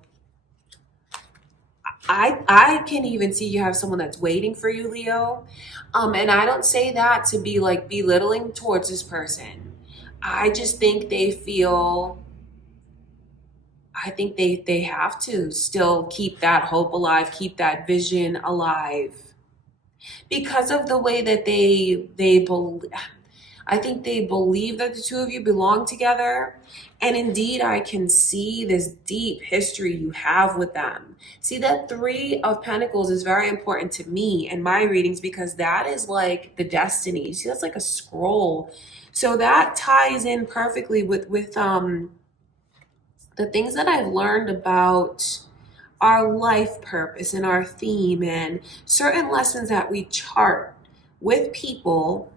I can even see you have someone that's waiting for you, Leo. And I don't say that to be like belittling towards this person. I just think they feel, I think they have to still keep that hope alive, keep that vision alive because of the way that they believe. I think they believe that the two of you belong together. And indeed, I can see this deep history you have with them. See, that Three of Pentacles is very important to me in my readings because that is like the destiny. You see, that's like a scroll. So that ties in perfectly with the things that I've learned about our life purpose and our theme and certain lessons that we chart with people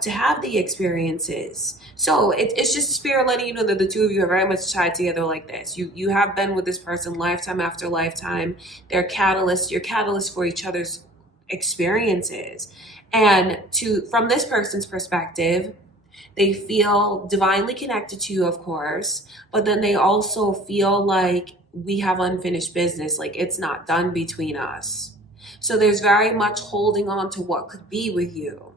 to have the experiences. So it's just spirit letting you know that the two of you are very much tied together like this. You have been with this person lifetime after lifetime. They're catalysts. You're catalysts for each other's experiences. And from this person's perspective, they feel divinely connected to you, of course, but then they also feel like we have unfinished business, like it's not done between us. So there's very much holding on to what could be with you.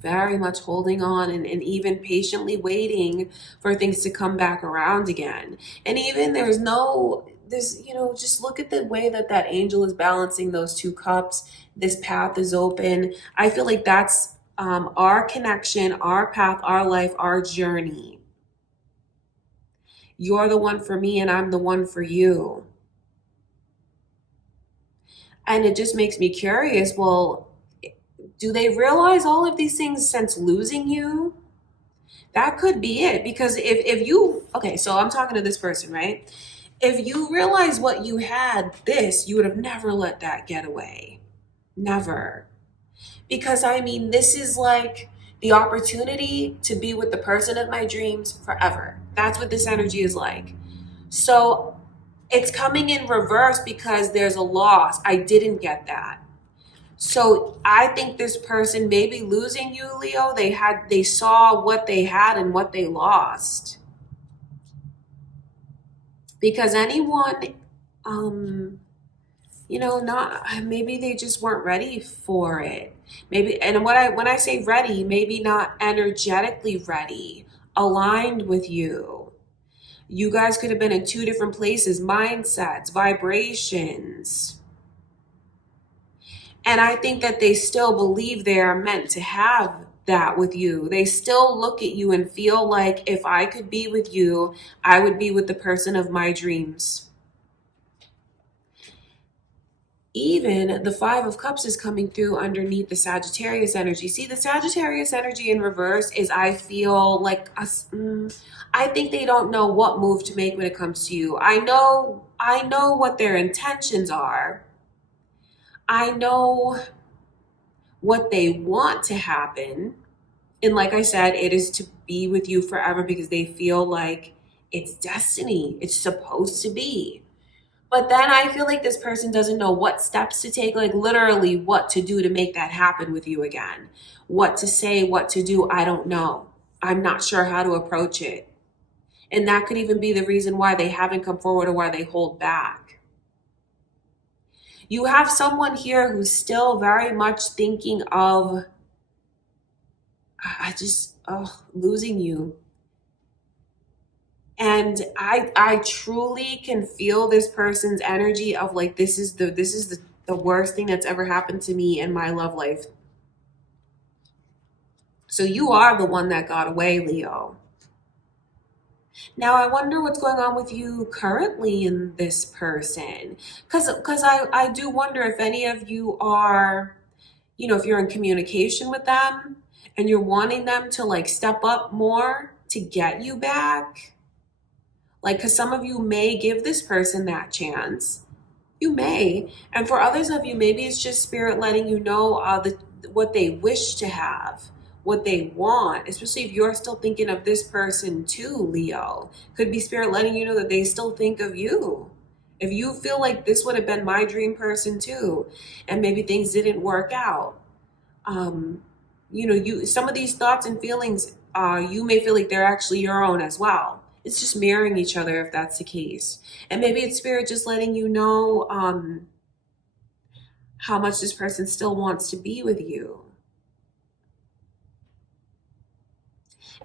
Very much holding on and even patiently waiting for things to come back around again. And even just look at the way that angel is balancing those two cups. This path is open. I feel like that's our connection, our path, our life, our journey. You're the one for me and I'm the one for you. And it just makes me curious, well, do they realize all of these things since losing you? That could be it. Because if you, okay, so I'm talking to this person, right? If you realize what you had, you would have never let that get away. Never. Because I mean, this is like the opportunity to be with the person of my dreams forever. That's what this energy is like. So it's coming in reverse because there's a loss. I didn't get that. So I think this person may be losing you, Leo. They saw what they had and what they lost. Because anyone, maybe they just weren't ready for it. Maybe, and when I say ready, maybe not energetically ready, aligned with you. You guys could have been in two different places, mindsets, vibrations. And I think that they still believe they are meant to have that with you. They still look at you and feel like if I could be with you, I would be with the person of my dreams. Even the Five of Cups is coming through underneath the Sagittarius energy. See, the Sagittarius energy in reverse is, I feel like, I think they don't know what move to make when it comes to you. I know what their intentions are. I know what they want to happen. And like I said, it is to be with you forever because they feel like it's destiny. It's supposed to be. But then I feel like this person doesn't know what steps to take, like literally what to do to make that happen with you again. What to say, what to do, I don't know. I'm not sure how to approach it. And that could even be the reason why they haven't come forward or why they hold back. You have someone here who's still very much thinking of, losing you. And I truly can feel this person's energy of like, this is the worst thing that's ever happened to me in my love life. So you are the one that got away, Leo. Now, I wonder what's going on with you currently in this person. Because I do wonder if any of you are, if you're in communication with them and you're wanting them to like step up more to get you back. Like, because some of you may give this person that chance. You may. And for others of you, maybe it's just spirit letting you know what they wish to have, what they want, especially if you're still thinking of this person too, Leo. Could be spirit letting you know that they still think of you If you feel like this would have been my dream person too, and maybe things didn't work out, some of these thoughts and feelings, you may feel like they're actually your own as well. It's just mirroring each other if that's the case. And maybe it's spirit just letting you know how much this person still wants to be with you.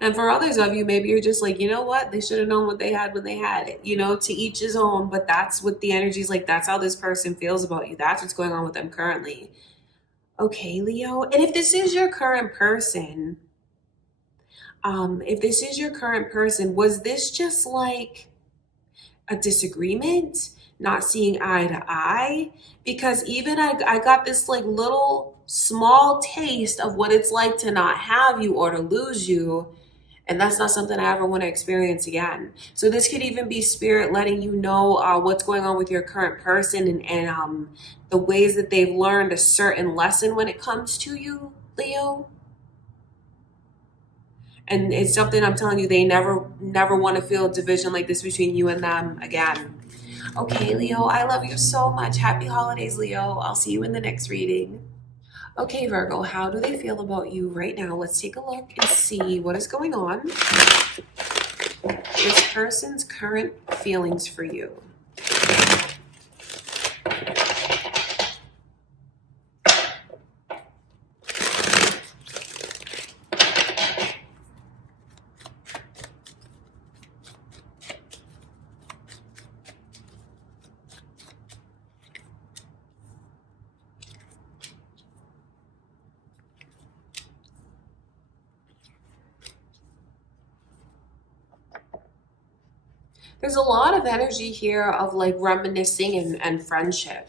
And for others of you, maybe you're just like, you know what? They should have known what they had when they had it. To each his own. But that's what the energy is like. That's how this person feels about you. That's what's going on with them currently. Okay, Leo. And if this is your current person, was this just like a disagreement, not seeing eye to eye? Because even I got this like little small taste of what it's like to not have you or to lose you. And that's not something I ever want to experience again. So this could even be spirit letting you know what's going on with your current person and the ways that they've learned a certain lesson when it comes to you, Leo. And it's something I'm telling you, they never want to feel a division like this between you and them again. Okay, Leo, I love you so much. Happy holidays, Leo. I'll see you in the next reading. Okay, Virgo, how do they feel about you right now? Let's take a look and see what is going on. This person's current feelings for you. There's a lot of energy here of like reminiscing and friendship.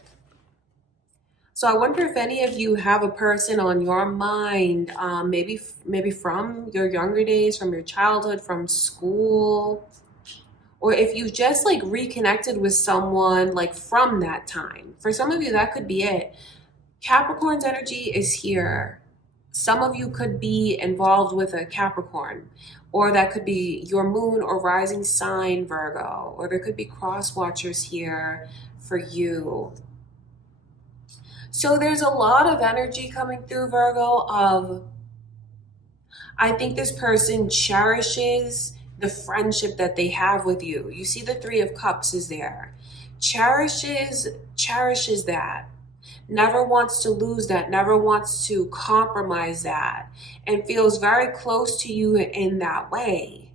So I wonder if any of you have a person on your mind, maybe from your younger days, from your childhood, from school, or if you just like reconnected with someone like from that time. For some of you, that could be it. Capricorn's energy is here. Some of you could be involved with a Capricorn, or that could be your moon or rising sign, Virgo, or there could be cross watchers here for you. So there's a lot of energy coming through, Virgo, of I think this person cherishes the friendship that they have with you. You see the Three of Cups is there. Cherishes that. Never wants to lose that, never wants to compromise that, and feels very close to you in that way.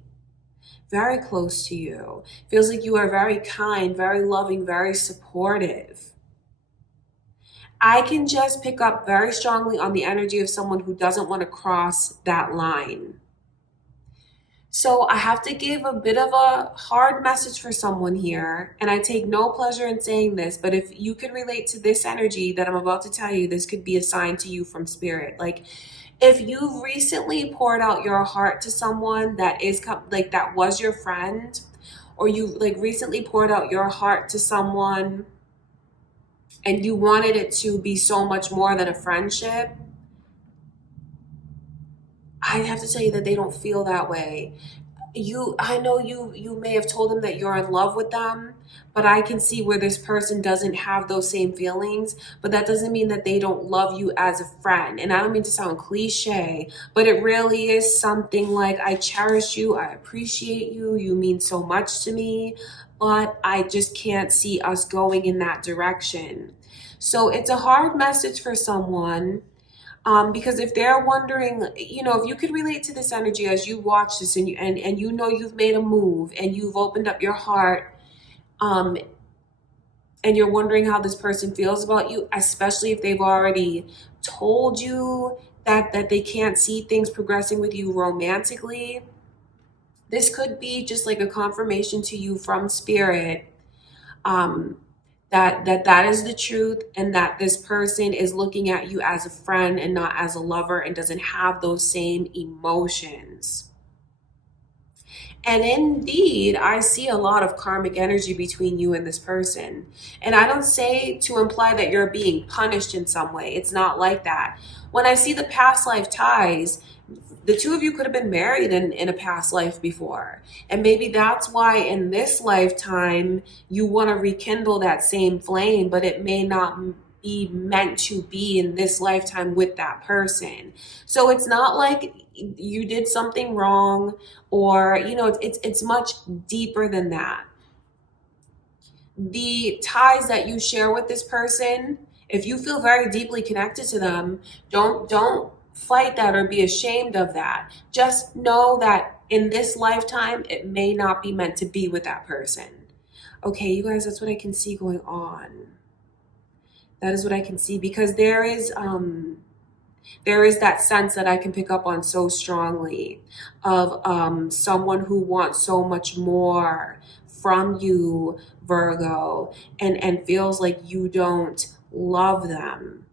Very close to you. Feels like you are very kind, very loving, very supportive. I can just pick up very strongly on the energy of someone who doesn't want to cross that line. So I have to give a bit of a hard message for someone here, and I take no pleasure in saying this, but if you can relate to this energy that I'm about to tell you, this could be a sign to you from spirit. Like if you've recently poured out your heart to someone that is like that was your friend, or you like recently poured out your heart to someone and you wanted it to be so much more than a friendship, I have to tell you that they don't feel that way. I know you may have told them that you're in love with them, but I can see where this person doesn't have those same feelings, but that doesn't mean that they don't love you as a friend. And I don't mean to sound cliche, but it really is something like, I cherish you, I appreciate you, you mean so much to me, but I just can't see us going in that direction. So it's a hard message for someone. Because if they're wondering, if you could relate to this energy as you watch this and you've made a move and you've opened up your heart, and you're wondering how this person feels about you, especially if they've already told you that they can't see things progressing with you romantically, this could be just like a confirmation to you from spirit, that is the truth, and that this person is looking at you as a friend and not as a lover and doesn't have those same emotions. And indeed, I see a lot of karmic energy between you and this person. And I don't say to imply that you're being punished in some way. It's not like that. When I see the past life ties, The two of you could have been married in a past life before. And maybe that's why in this lifetime you want to rekindle that same flame, but it may not be meant to be in this lifetime with that person. So it's not like you did something wrong, or it's much deeper than that. The ties that you share with this person, if you feel very deeply connected to them, don't fight that or be ashamed of that. Just know that in this lifetime it may not be meant to be with that person. Okay, you guys, that's what I can see going on. That is what I can see, because there is that sense that I can pick up on so strongly of someone who wants so much more from you, Virgo, and feels like you don't love them.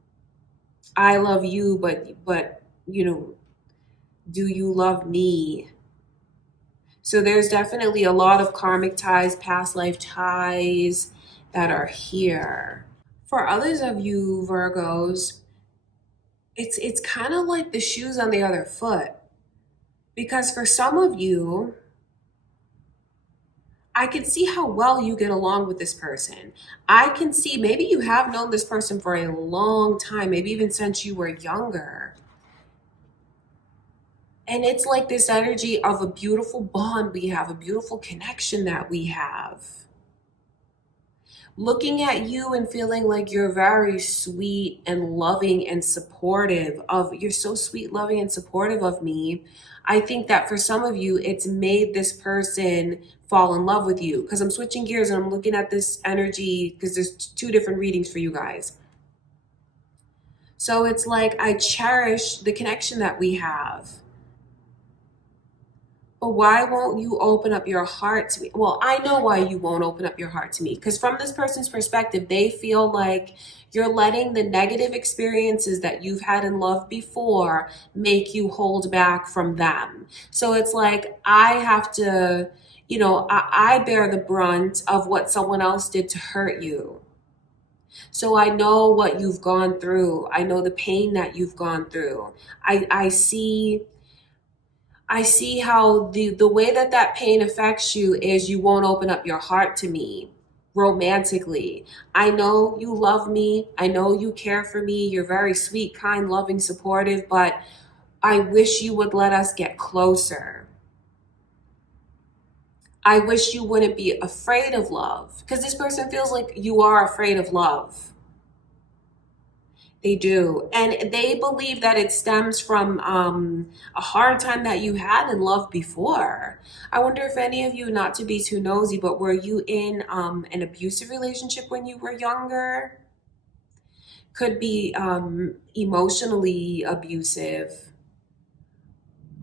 I love you, but do you love me? So there's definitely a lot of karmic ties, past life ties that are here. For others of you, Virgos, it's kind of like the shoes on the other foot. Because for some of you, I can see how well you get along with this person. I can see maybe you have known this person for a long time, maybe even since you were younger. And it's like this energy of a beautiful bond we have, a beautiful connection that we have. Looking at you and feeling like you're very sweet and loving and supportive of, you're so sweet, loving, and supportive of me. I think that for some of you, it's made this person fall in love with you. Because I'm switching gears and I'm looking at this energy, because there's two different readings for you guys. So it's like, I cherish the connection that we have. But why won't you open up your heart to me? Well, I know why you won't open up your heart to me. Because from this person's perspective, they feel like you're letting the negative experiences that you've had in love before make you hold back from them. So it's like, I have to, I bear the brunt of what someone else did to hurt you. So I know what you've gone through. I know the pain that you've gone through. I see how the way that pain affects you is you won't open up your heart to me romantically. I know you love me. I know you care for me. You're very sweet, kind, loving, supportive, but I wish you would let us get closer. I wish you wouldn't be afraid of love, because this person feels like you are afraid of love. They do. And they believe that it stems from a hard time that you had in love before. I wonder if any of you, not to be too nosy, but were you in an abusive relationship when you were younger? Could be emotionally abusive.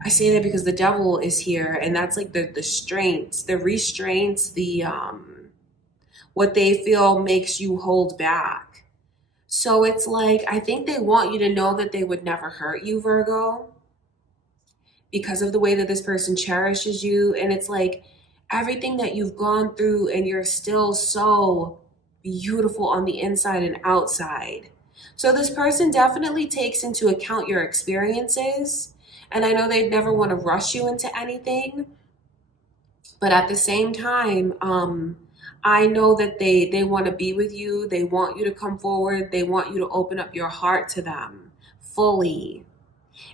I say that because the devil is here, and that's like the restraints, what they feel makes you hold back. So it's like, I think they want you to know that they would never hurt you, Virgo, because of the way that this person cherishes you. And it's like everything that you've gone through, and you're still so beautiful on the inside and outside. So this person definitely takes into account your experiences. And I know they'd never want to rush you into anything. But at the same time, I know that they want to be with you. They want you to come forward. They want you to open up your heart to them fully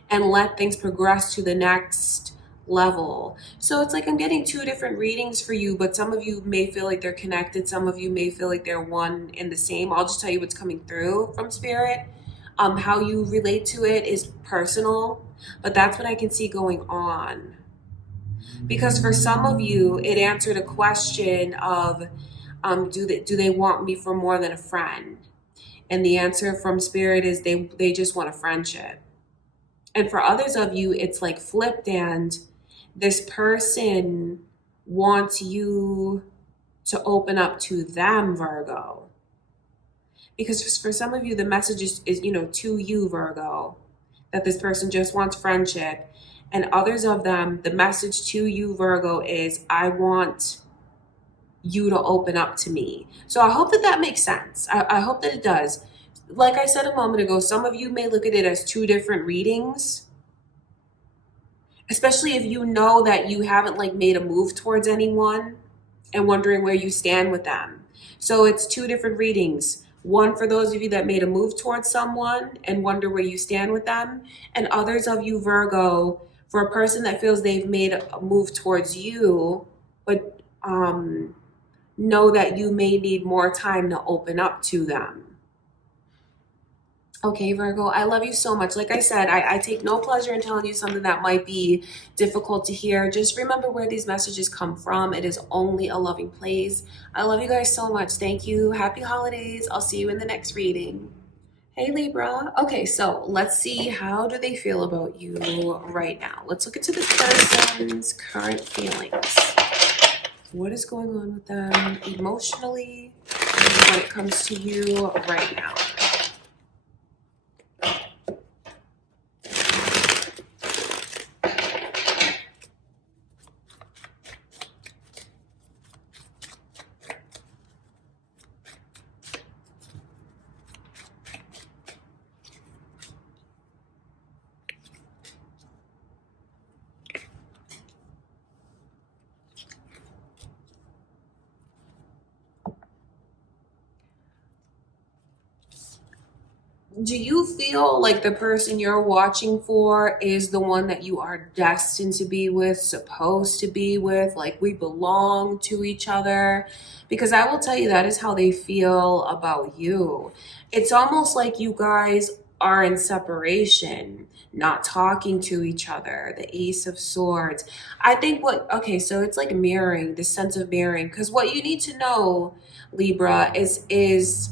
and let things progress to the next level. So it's like I'm getting two different readings for you, but some of you may feel like they're connected. Some of you may feel like they're one and the same. I'll just tell you what's coming through from Spirit. How you relate to it is personal, but that's what I can see going on. Because for some of you, it answered a question of, do they want me for more than a friend? And the answer from Spirit is they just want a friendship. And for others of you, it's like flipped, and this person wants you to open up to them, Virgo. Because for some of you, the message is to you, Virgo, that this person just wants friendship. And others of them, the message to you, Virgo, is I want you to open up to me. So I hope that makes sense. I hope that it does. Like I said a moment ago, some of you may look at it as two different readings. especially if you know that you haven't like made a move towards anyone and wondering where you stand with them. So it's two different readings. One for those of you that made a move towards someone and wonder where you stand with them, and others of you, Virgo, for a person that feels they've made a move towards you, but know that you may need more time to open up to them. Okay, Virgo, I love you so much. Like I said, I take no pleasure in telling you something that might be difficult to hear. Just remember where these messages come from. It is only a loving place. I love you guys so much. Thank you. Happy holidays. I'll see you in the next reading. Hey, Libra. Okay, so let's see, how do they feel about you right now? Let's look into this person's current feelings. What is going on with them emotionally when it comes to you right now? Do you feel like the person you're watching for is the one that you are destined to be with, supposed to be with, like we belong to each other? Because I will tell you, that is how they feel about you. It's almost like you guys are in separation, not talking to each other, the Ace of Swords. I think okay, so it's like mirroring, this sense of mirroring. Because what you need to know, Libra, is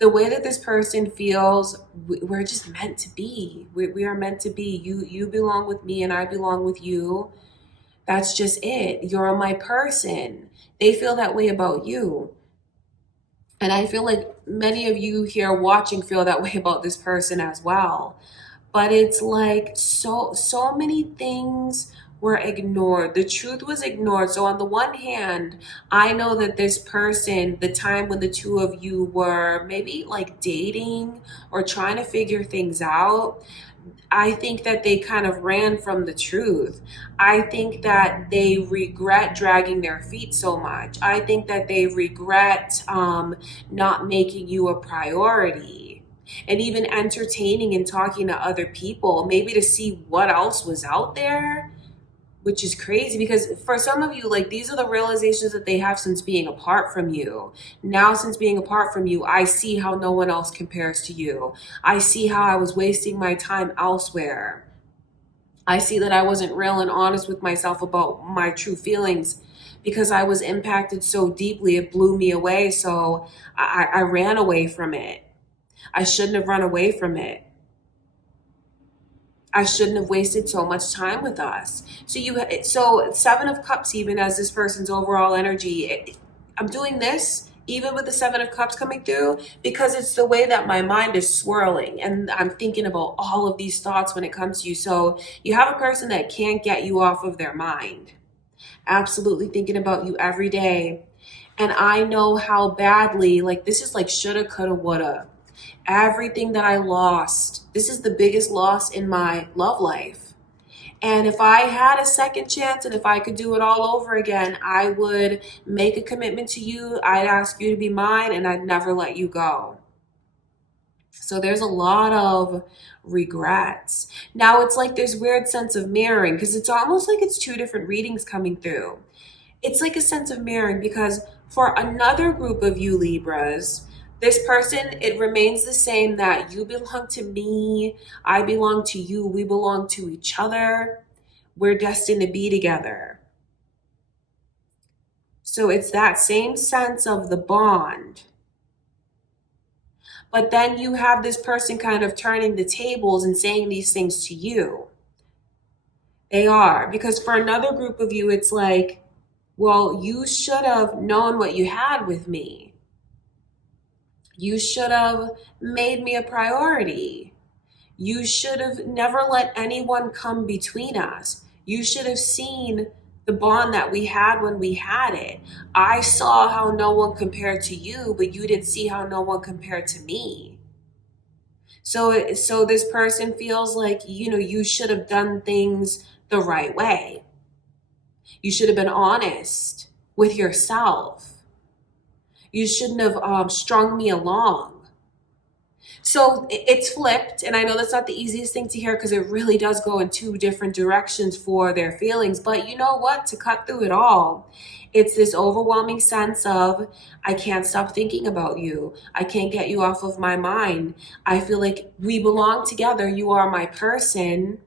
the way that this person feels, we're just meant to be. We are meant to be. You belong with me and I belong with you. That's just it. You're my person. They feel that way about you. And I feel like many of you here watching feel that way about this person as well. But it's like so many things were ignored. The truth was ignored. So on the one hand, I know that this person, the time when the two of you were maybe like dating or trying to figure things out, I think that they kind of ran from the truth. I think that they regret dragging their feet so much. I think that they regret not making you a priority and even entertaining and talking to other people, maybe to see what else was out there, which is crazy because for some of you, like, these are the realizations that they have since being apart from you. Now, since being apart from you, I see how no one else compares to you. I see how I was wasting my time elsewhere. I see that I wasn't real and honest with myself about my true feelings because I was impacted so deeply. It blew me away. So I ran away from it. I shouldn't have run away from it. I shouldn't have wasted so much time with us. So Seven of Cups, even as this person's overall energy, I'm doing this even with the Seven of Cups coming through because it's the way that my mind is swirling and I'm thinking about all of these thoughts when it comes to you. So you have a person that can't get you off of their mind, absolutely thinking about you every day. And I know how badly, like, this is like shoulda, coulda, woulda. Everything that I lost, this is the biggest loss in my love life. And if I had a second chance and if I could do it all over again, I would make a commitment to you. I'd ask you to be mine and I'd never let you go. So there's a lot of regrets. Now it's like this weird sense of mirroring because it's almost like it's two different readings coming through. It's like a sense of mirroring because for another group of you Libras, this person, it remains the same, that you belong to me, I belong to you, we belong to each other, we're destined to be together. So it's that same sense of the bond. But then you have this person kind of turning the tables and saying these things to you. They are. Because for another group of you, it's like, well, you should have known what you had with me. You should have made me a priority. You should have never let anyone come between us. You should have seen the bond that we had when we had it. I saw how no one compared to you, but you didn't see how no one compared to me. So this person feels like, you should have done things the right way. You should have been honest with yourself. You shouldn't have strung me along. So it's flipped, and I know that's not the easiest thing to hear because it really does go in two different directions for their feelings. But you know what? To cut through it all, it's this overwhelming sense of, I can't stop thinking about you. I can't get you off of my mind. I feel like we belong together. You are my person,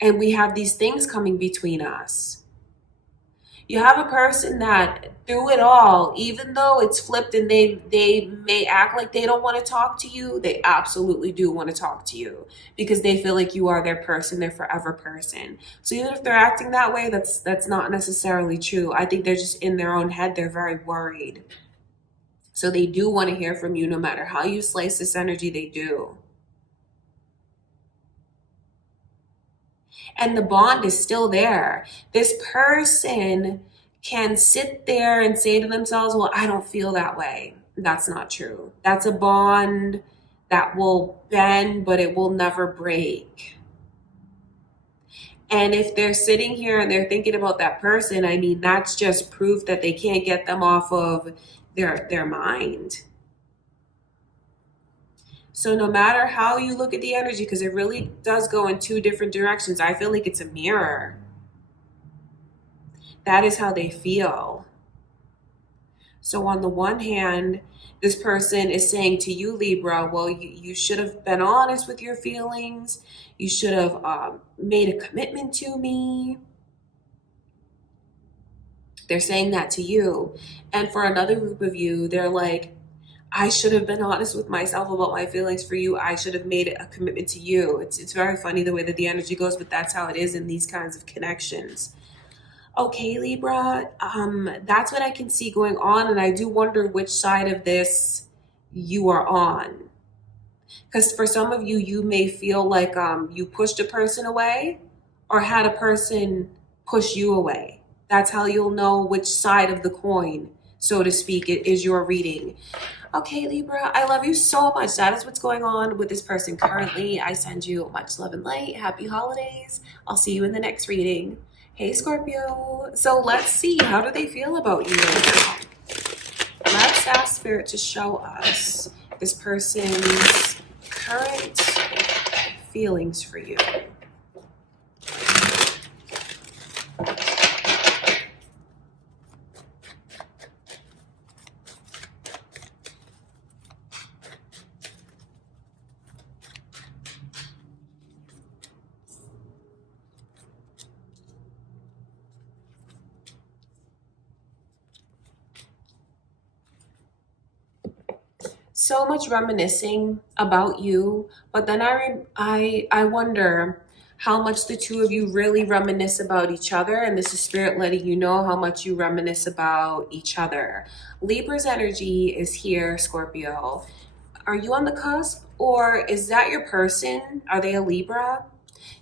and we have these things coming between us. You have a person that through it all, even though it's flipped and they may act like they don't want to talk to you, they absolutely do want to talk to you because they feel like you are their person, their forever person. So even if they're acting that way, that's not necessarily true. I think they're just in their own head, they're very worried. So they do want to hear from you no matter how you slice this energy, they do. And the bond is still there. This person can sit there and say to themselves, well, I don't feel that way. That's not true. That's a bond that will bend, but it will never break. And if they're sitting here and they're thinking about that person, I mean, that's just proof that they can't get them off of their mind. So no matter how you look at the energy, because it really does go in two different directions, I feel like it's a mirror. That is how they feel. So on the one hand, this person is saying to you, Libra, well, you should have been honest with your feelings. You should have made a commitment to me. They're saying that to you. And for another group of you, they're like, I should have been honest with myself about my feelings for you. I should have made a commitment to you. It's very funny the way that the energy goes, but that's how it is in these kinds of connections. Okay, Libra, that's what I can see going on. And I do wonder which side of this you are on. Because for some of you, you may feel like you pushed a person away or had a person push you away. That's how you'll know which side of the coin, so to speak, it is your reading. Okay, Libra, I love you so much. That is what's going on with this person currently. I send you much love and light. Happy holidays. I'll see you in the next reading. Hey, Scorpio. So let's see. How do they feel about you right now? Let's ask Spirit to show us this person's current feelings for you. So much reminiscing about you, but then I wonder how much the two of you really reminisce about each other, and this is Spirit letting you know how much you reminisce about each other. Libra's energy is here, Scorpio. Are you on the cusp, or is that your person? Are they a Libra?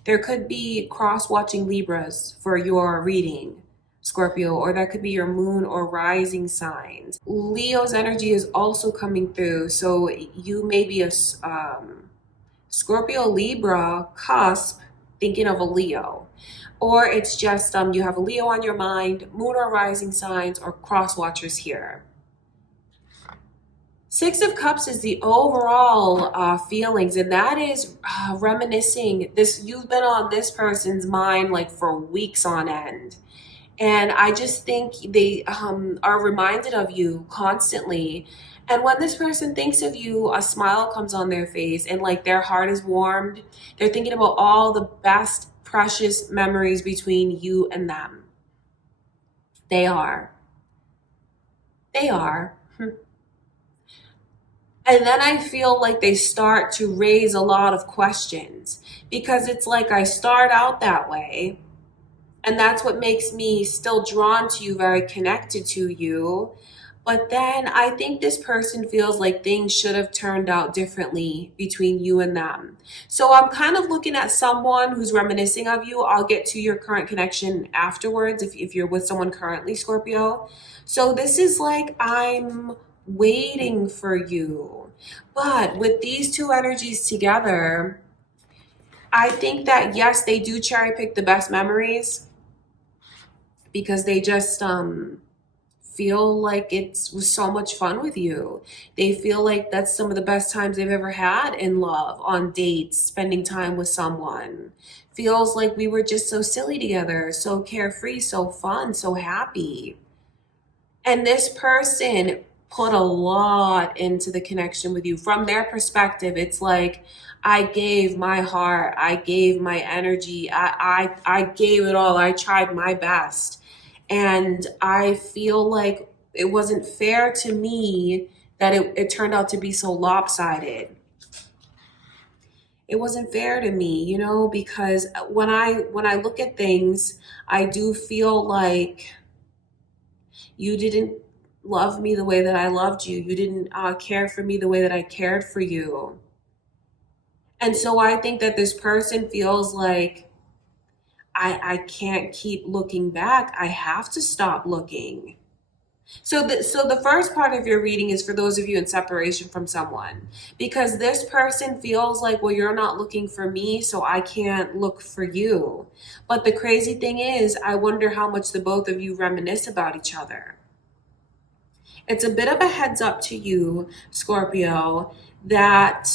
There could be cross-watching Libras for your reading, Scorpio, or that could be your moon or rising signs. Leo's energy is also coming through, so you may be a Scorpio Libra cusp thinking of a Leo, or it's just you have a Leo on your mind, moon or rising signs, or cross watchers here. Six of Cups is the overall feelings, and that is reminiscing. You've been on this person's mind like for weeks on end. And I just think they are reminded of you constantly. And when this person thinks of you, a smile comes on their face and like their heart is warmed. They're thinking about all the best, precious memories between you and them. They are. They are. And then I feel like they start to raise a lot of questions because it's like I start out that way. And that's what makes me still drawn to you, very connected to you. But then I think this person feels like things should have turned out differently between you and them. So I'm kind of looking at someone who's reminiscing of you. I'll get to your current connection afterwards if you're with someone currently, Scorpio. So this is like I'm waiting for you. But with these two energies together, I think that yes, they do cherry pick the best memories because they just feel like it was so much fun with you. They feel like that's some of the best times they've ever had in love, on dates, spending time with someone. Feels like we were just so silly together, so carefree, so fun, so happy. And this person put a lot into the connection with you. From their perspective, it's like, I gave my heart, I gave my energy, I gave it all, I tried my best. And I feel like it wasn't fair to me that it turned out to be so lopsided. It wasn't fair to me, you know, because when I look at things, I do feel like you didn't love me the way that I loved you. You didn't care for me the way that I cared for you. And so I think that this person feels like I can't keep looking back. I have to stop looking. So the first part of your reading is for those of you in separation from someone, because this person feels like, well, you're not looking for me, so I can't look for you. But the crazy thing is, I wonder how much the both of you reminisce about each other. It's a bit of a heads up to you, Scorpio, that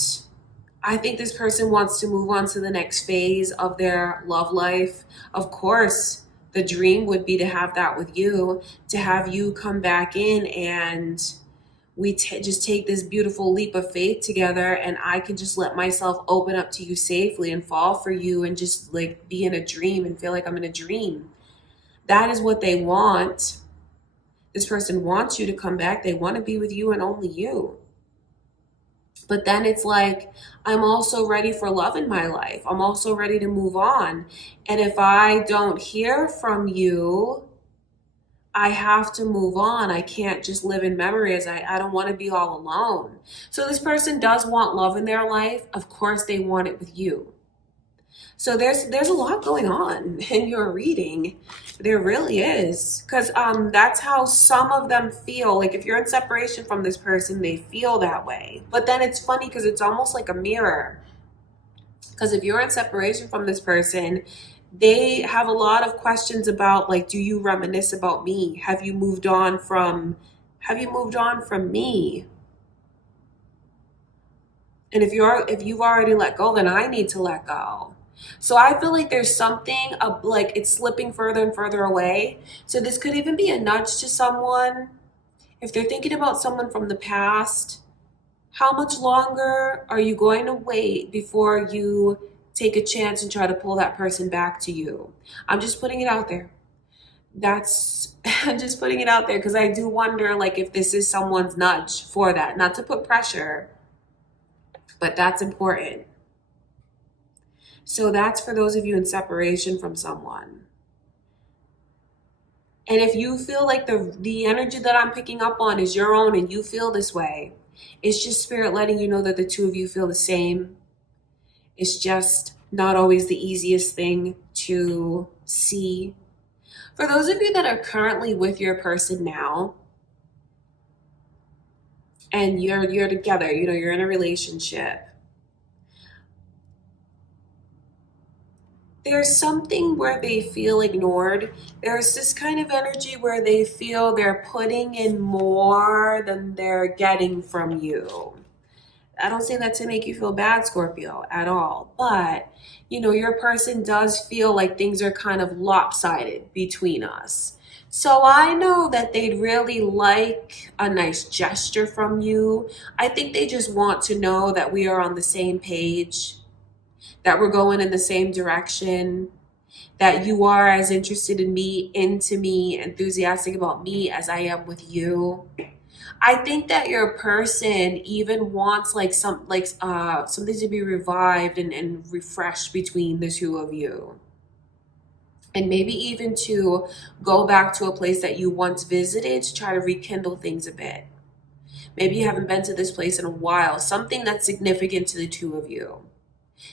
I think this person wants to move on to the next phase of their love life. Of course, the dream would be to have that with you, to have you come back in and we just take this beautiful leap of faith together, and I can just let myself open up to you safely and fall for you and just like be in a dream and feel like I'm in a dream. That is what they want. This person wants you to come back. They want to be with you and only you. But then it's like, I'm also ready for love in my life. I'm also ready to move on. And if I don't hear from you, I have to move on. I can't just live in memories. I don't want to be all alone. So this person does want love in their life. Of course, they want it with you. So there's a lot going on in your reading. There really is. Because that's how some of them feel. Like if you're in separation from this person, they feel that way. But then it's funny because it's almost like a mirror. Because if you're in separation from this person, they have a lot of questions about, like, do you reminisce about me? Have you moved on from me? And if you've already let go, then I need to let go. So I feel like there's something of like it's slipping further and further away. So this could even be a nudge to someone. If they're thinking about someone from the past, how much longer are you going to wait before you take a chance and try to pull that person back to you? I'm just putting it out there. I'm just putting it out there because I do wonder like if this is someone's nudge for that. Not to put pressure, but that's important. So that's for those of you in separation from someone. And if you feel like the energy that I'm picking up on is your own and you feel this way, it's just spirit letting you know that the two of you feel the same. It's just not always the easiest thing to see. For those of you that are currently with your person now, and you're together, you know, you're in a relationship, there's something where they feel ignored. There's this kind of energy where they feel they're putting in more than they're getting from you. I don't say that to make you feel bad, Scorpio, at all. But, you know, your person does feel like things are kind of lopsided between us. So I know that they'd really like a nice gesture from you. I think they just want to know that we are on the same page, that we're going in the same direction, that you are as interested in me, into me, enthusiastic about me as I am with you. I think that your person even wants like something to be revived and refreshed between the two of you. And maybe even to go back to a place that you once visited to try to rekindle things a bit. Maybe you haven't been to this place in a while, something that's significant to the two of you.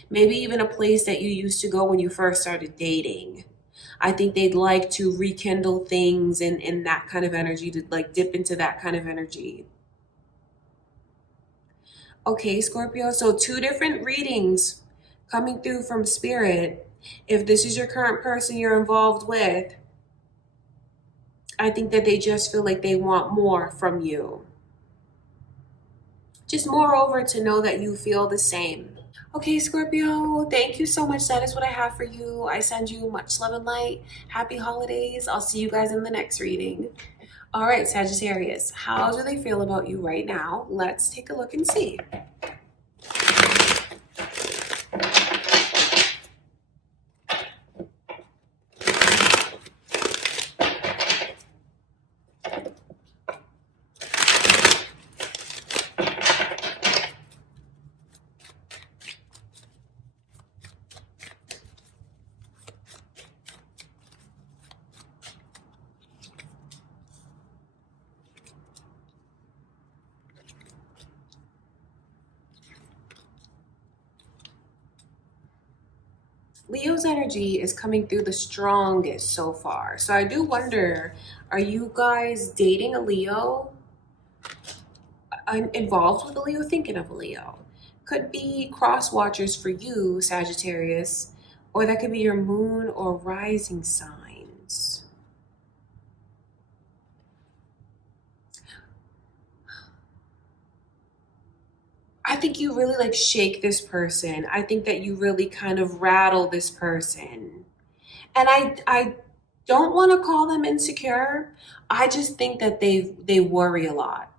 Maybe even a place that you used to go when you first started dating. I think they'd like to rekindle things in that kind of energy, to like dip into that kind of energy. Okay, Scorpio, so two different readings coming through from Spirit. If this is your current person you're involved with, I think that they just feel like they want more from you. Just moreover to know that you feel the same. Okay, Scorpio, thank you so much. That is what I have for you. I send you much love and light. Happy holidays. I'll see you guys in the next reading. All right, Sagittarius, how do they feel about you right now? Let's take a look and see. Leo's energy is coming through the strongest so far. So I do wonder, are you guys dating a Leo? Involved with a Leo, thinking of a Leo? Could be cross watchers for you, Sagittarius, or that could be your moon or rising signs. I think you really like shake this person. I think that you really kind of rattle this person. And I don't want to call them insecure. I just think that they worry a lot.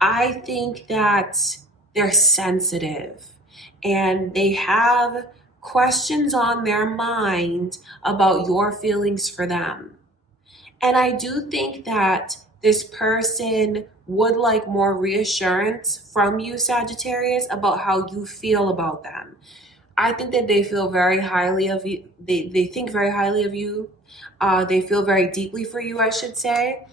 I think that they're sensitive and they have questions on their mind about your feelings for them. And I do think that this person would like more reassurance from you, Sagittarius, about how you feel about them. I think that they feel very highly of you. They think very highly of you. They feel very deeply for you, I should say.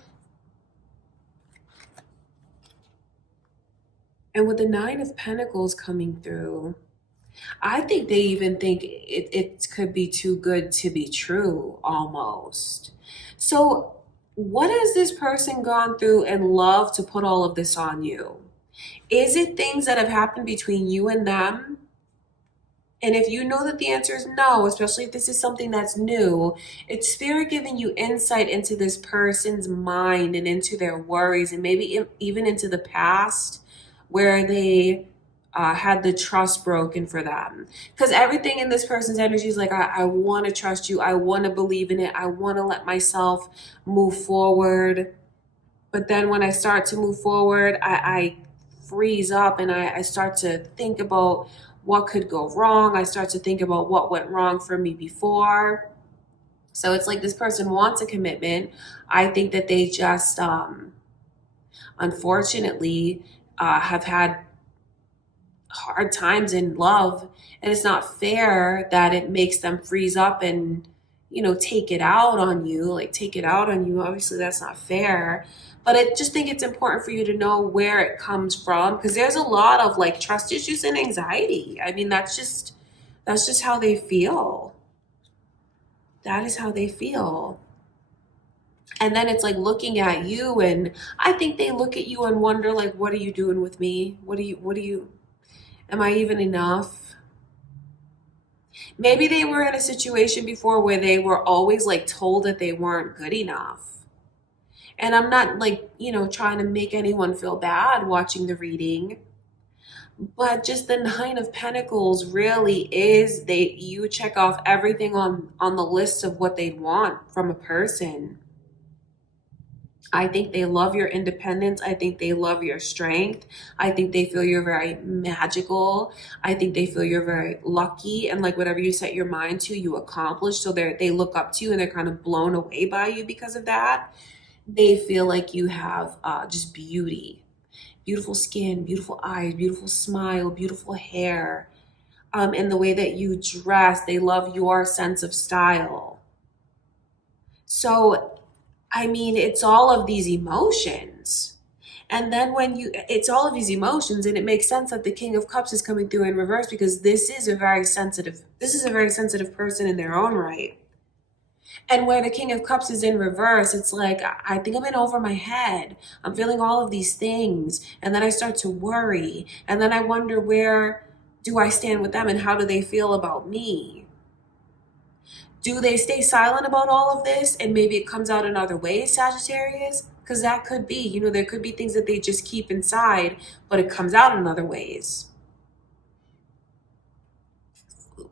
And with the Nine of Pentacles coming through, I think they even think it could be too good to be true, almost. So, what has this person gone through and love to put all of this on you? Is it things that have happened between you and them? And if you know that the answer is no, especially if this is something that's new, it's Spirit giving you insight into this person's mind and into their worries and maybe even into the past where they had the trust broken for them. Because everything in this person's energy is like, I want to trust you. I want to believe in it. I want to let myself move forward. But then when I start to move forward, I freeze up and I start to think about what could go wrong. I start to think about what went wrong for me before. So it's like this person wants a commitment. I think that they just, unfortunately, have had hard times in love, and it's not fair that it makes them freeze up and take it out on you. Obviously that's not fair, but I just think it's important for you to know where it comes from, because there's a lot of like trust issues and anxiety. I mean, that's just how they feel. That is how they feel. And then it's like looking at you, and I think they look at you and wonder, like, what are you doing with me? What do you am I even enough? Maybe they were in a situation before where they were always like told that they weren't good enough. And I'm not like, trying to make anyone feel bad watching the reading, but just the Nine of Pentacles really is, you check off everything on the list of what they want from a person. I think they love your independence. I think they love your strength. I think they feel you're very magical. I think they feel you're very lucky, and like whatever you set your mind to, you accomplish. So they look up to you and they're kind of blown away by you because of that. They feel like you have just beauty, beautiful skin, beautiful eyes, beautiful smile, beautiful hair. And the way that you dress, they love your sense of style. So I mean, it's all of these emotions. And then it's all of these emotions, and it makes sense that the King of Cups is coming through in reverse, because this is a very sensitive person in their own right. And where the King of Cups is in reverse, it's like, I think I'm in over my head. I'm feeling all of these things. And then I start to worry. And then I wonder, where do I stand with them and how do they feel about me? Do they stay silent about all of this and maybe it comes out in other ways, Sagittarius? Because that could be, you know, there could be things that they just keep inside, but it comes out in other ways.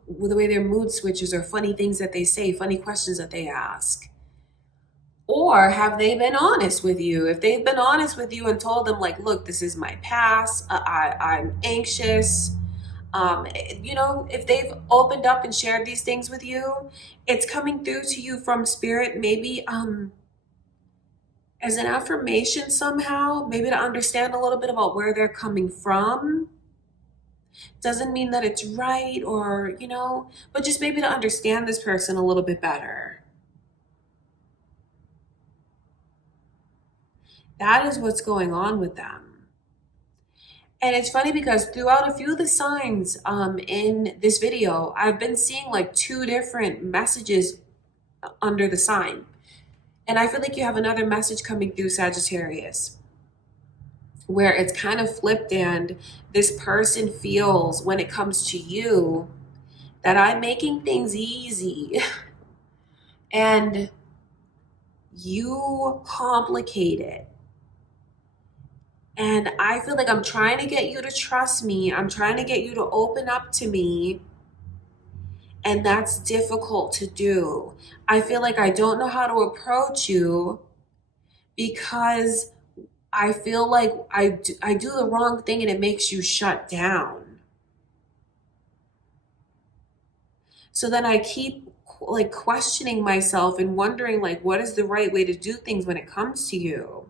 With the way their mood switches or funny things that they say, funny questions that they ask. Or have they been honest with you? If they've been honest with you and told them, like, look, this is my past, I'm anxious, you know, if they've opened up and shared these things with you, it's coming through to you from spirit, maybe as an affirmation somehow, maybe to understand a little bit about where they're coming from. Doesn't mean that it's right or, you know, but just maybe to understand this person a little bit better. That is what's going on with them. And it's funny because throughout a few of the signs in this video, I've been seeing like 2 different messages under the sign. And I feel like you have another message coming through, Sagittarius, where it's kind of flipped, and this person feels, when it comes to you, that I'm making things easy and you complicate it. And I feel like I'm trying to get you to trust me. I'm trying to get you to open up to me. And that's difficult to do. I feel like I don't know how to approach you because I feel like I do the wrong thing and it makes you shut down. So then I keep like questioning myself and wondering, like, what is the right way to do things when it comes to you?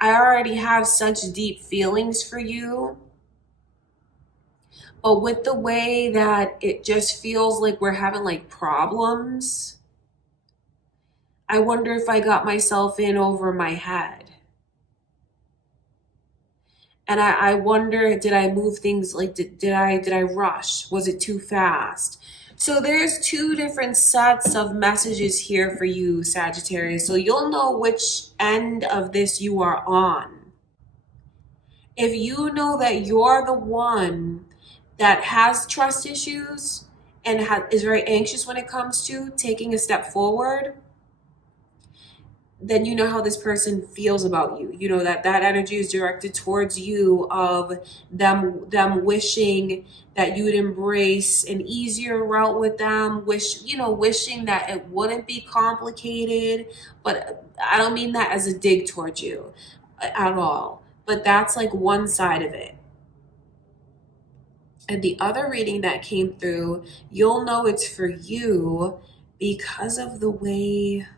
I already have such deep feelings for you, but with the way that it just feels like we're having like problems, I wonder if I got myself in over my head. And I wonder, did I move things, like, did I rush? Was it too fast? So there's 2 different sets of messages here for you, Sagittarius. So you'll know which end of this you are on. If you know that you're the one that has trust issues and is very anxious when it comes to taking a step forward, then you know how this person feels about you. You know that energy is directed towards you, of them wishing that you would embrace an easier route with them, wishing that it wouldn't be complicated. But I don't mean that as a dig towards you at all. But that's like one side of it. And the other reading that came through, you'll know it's for you because of the way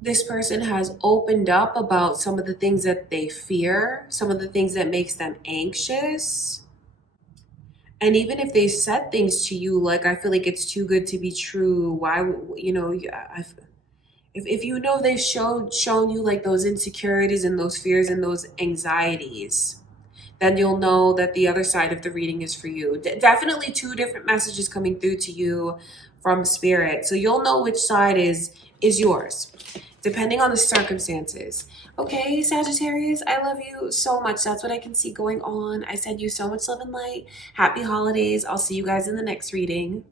this person has opened up about some of the things that they fear, some of the things that makes them anxious. And even if they said things to you like, I feel like it's too good to be true, why, you know, if you know they've shown you like those insecurities and those fears and those anxieties, then you'll know that the other side of the reading is for you. Definitely 2 different messages coming through to you from spirit. So you'll know which side is yours, depending on the circumstances. Okay, Sagittarius, I love you so much. That's what I can see going on. I send you so much love and light. Happy holidays. I'll see you guys in the next reading.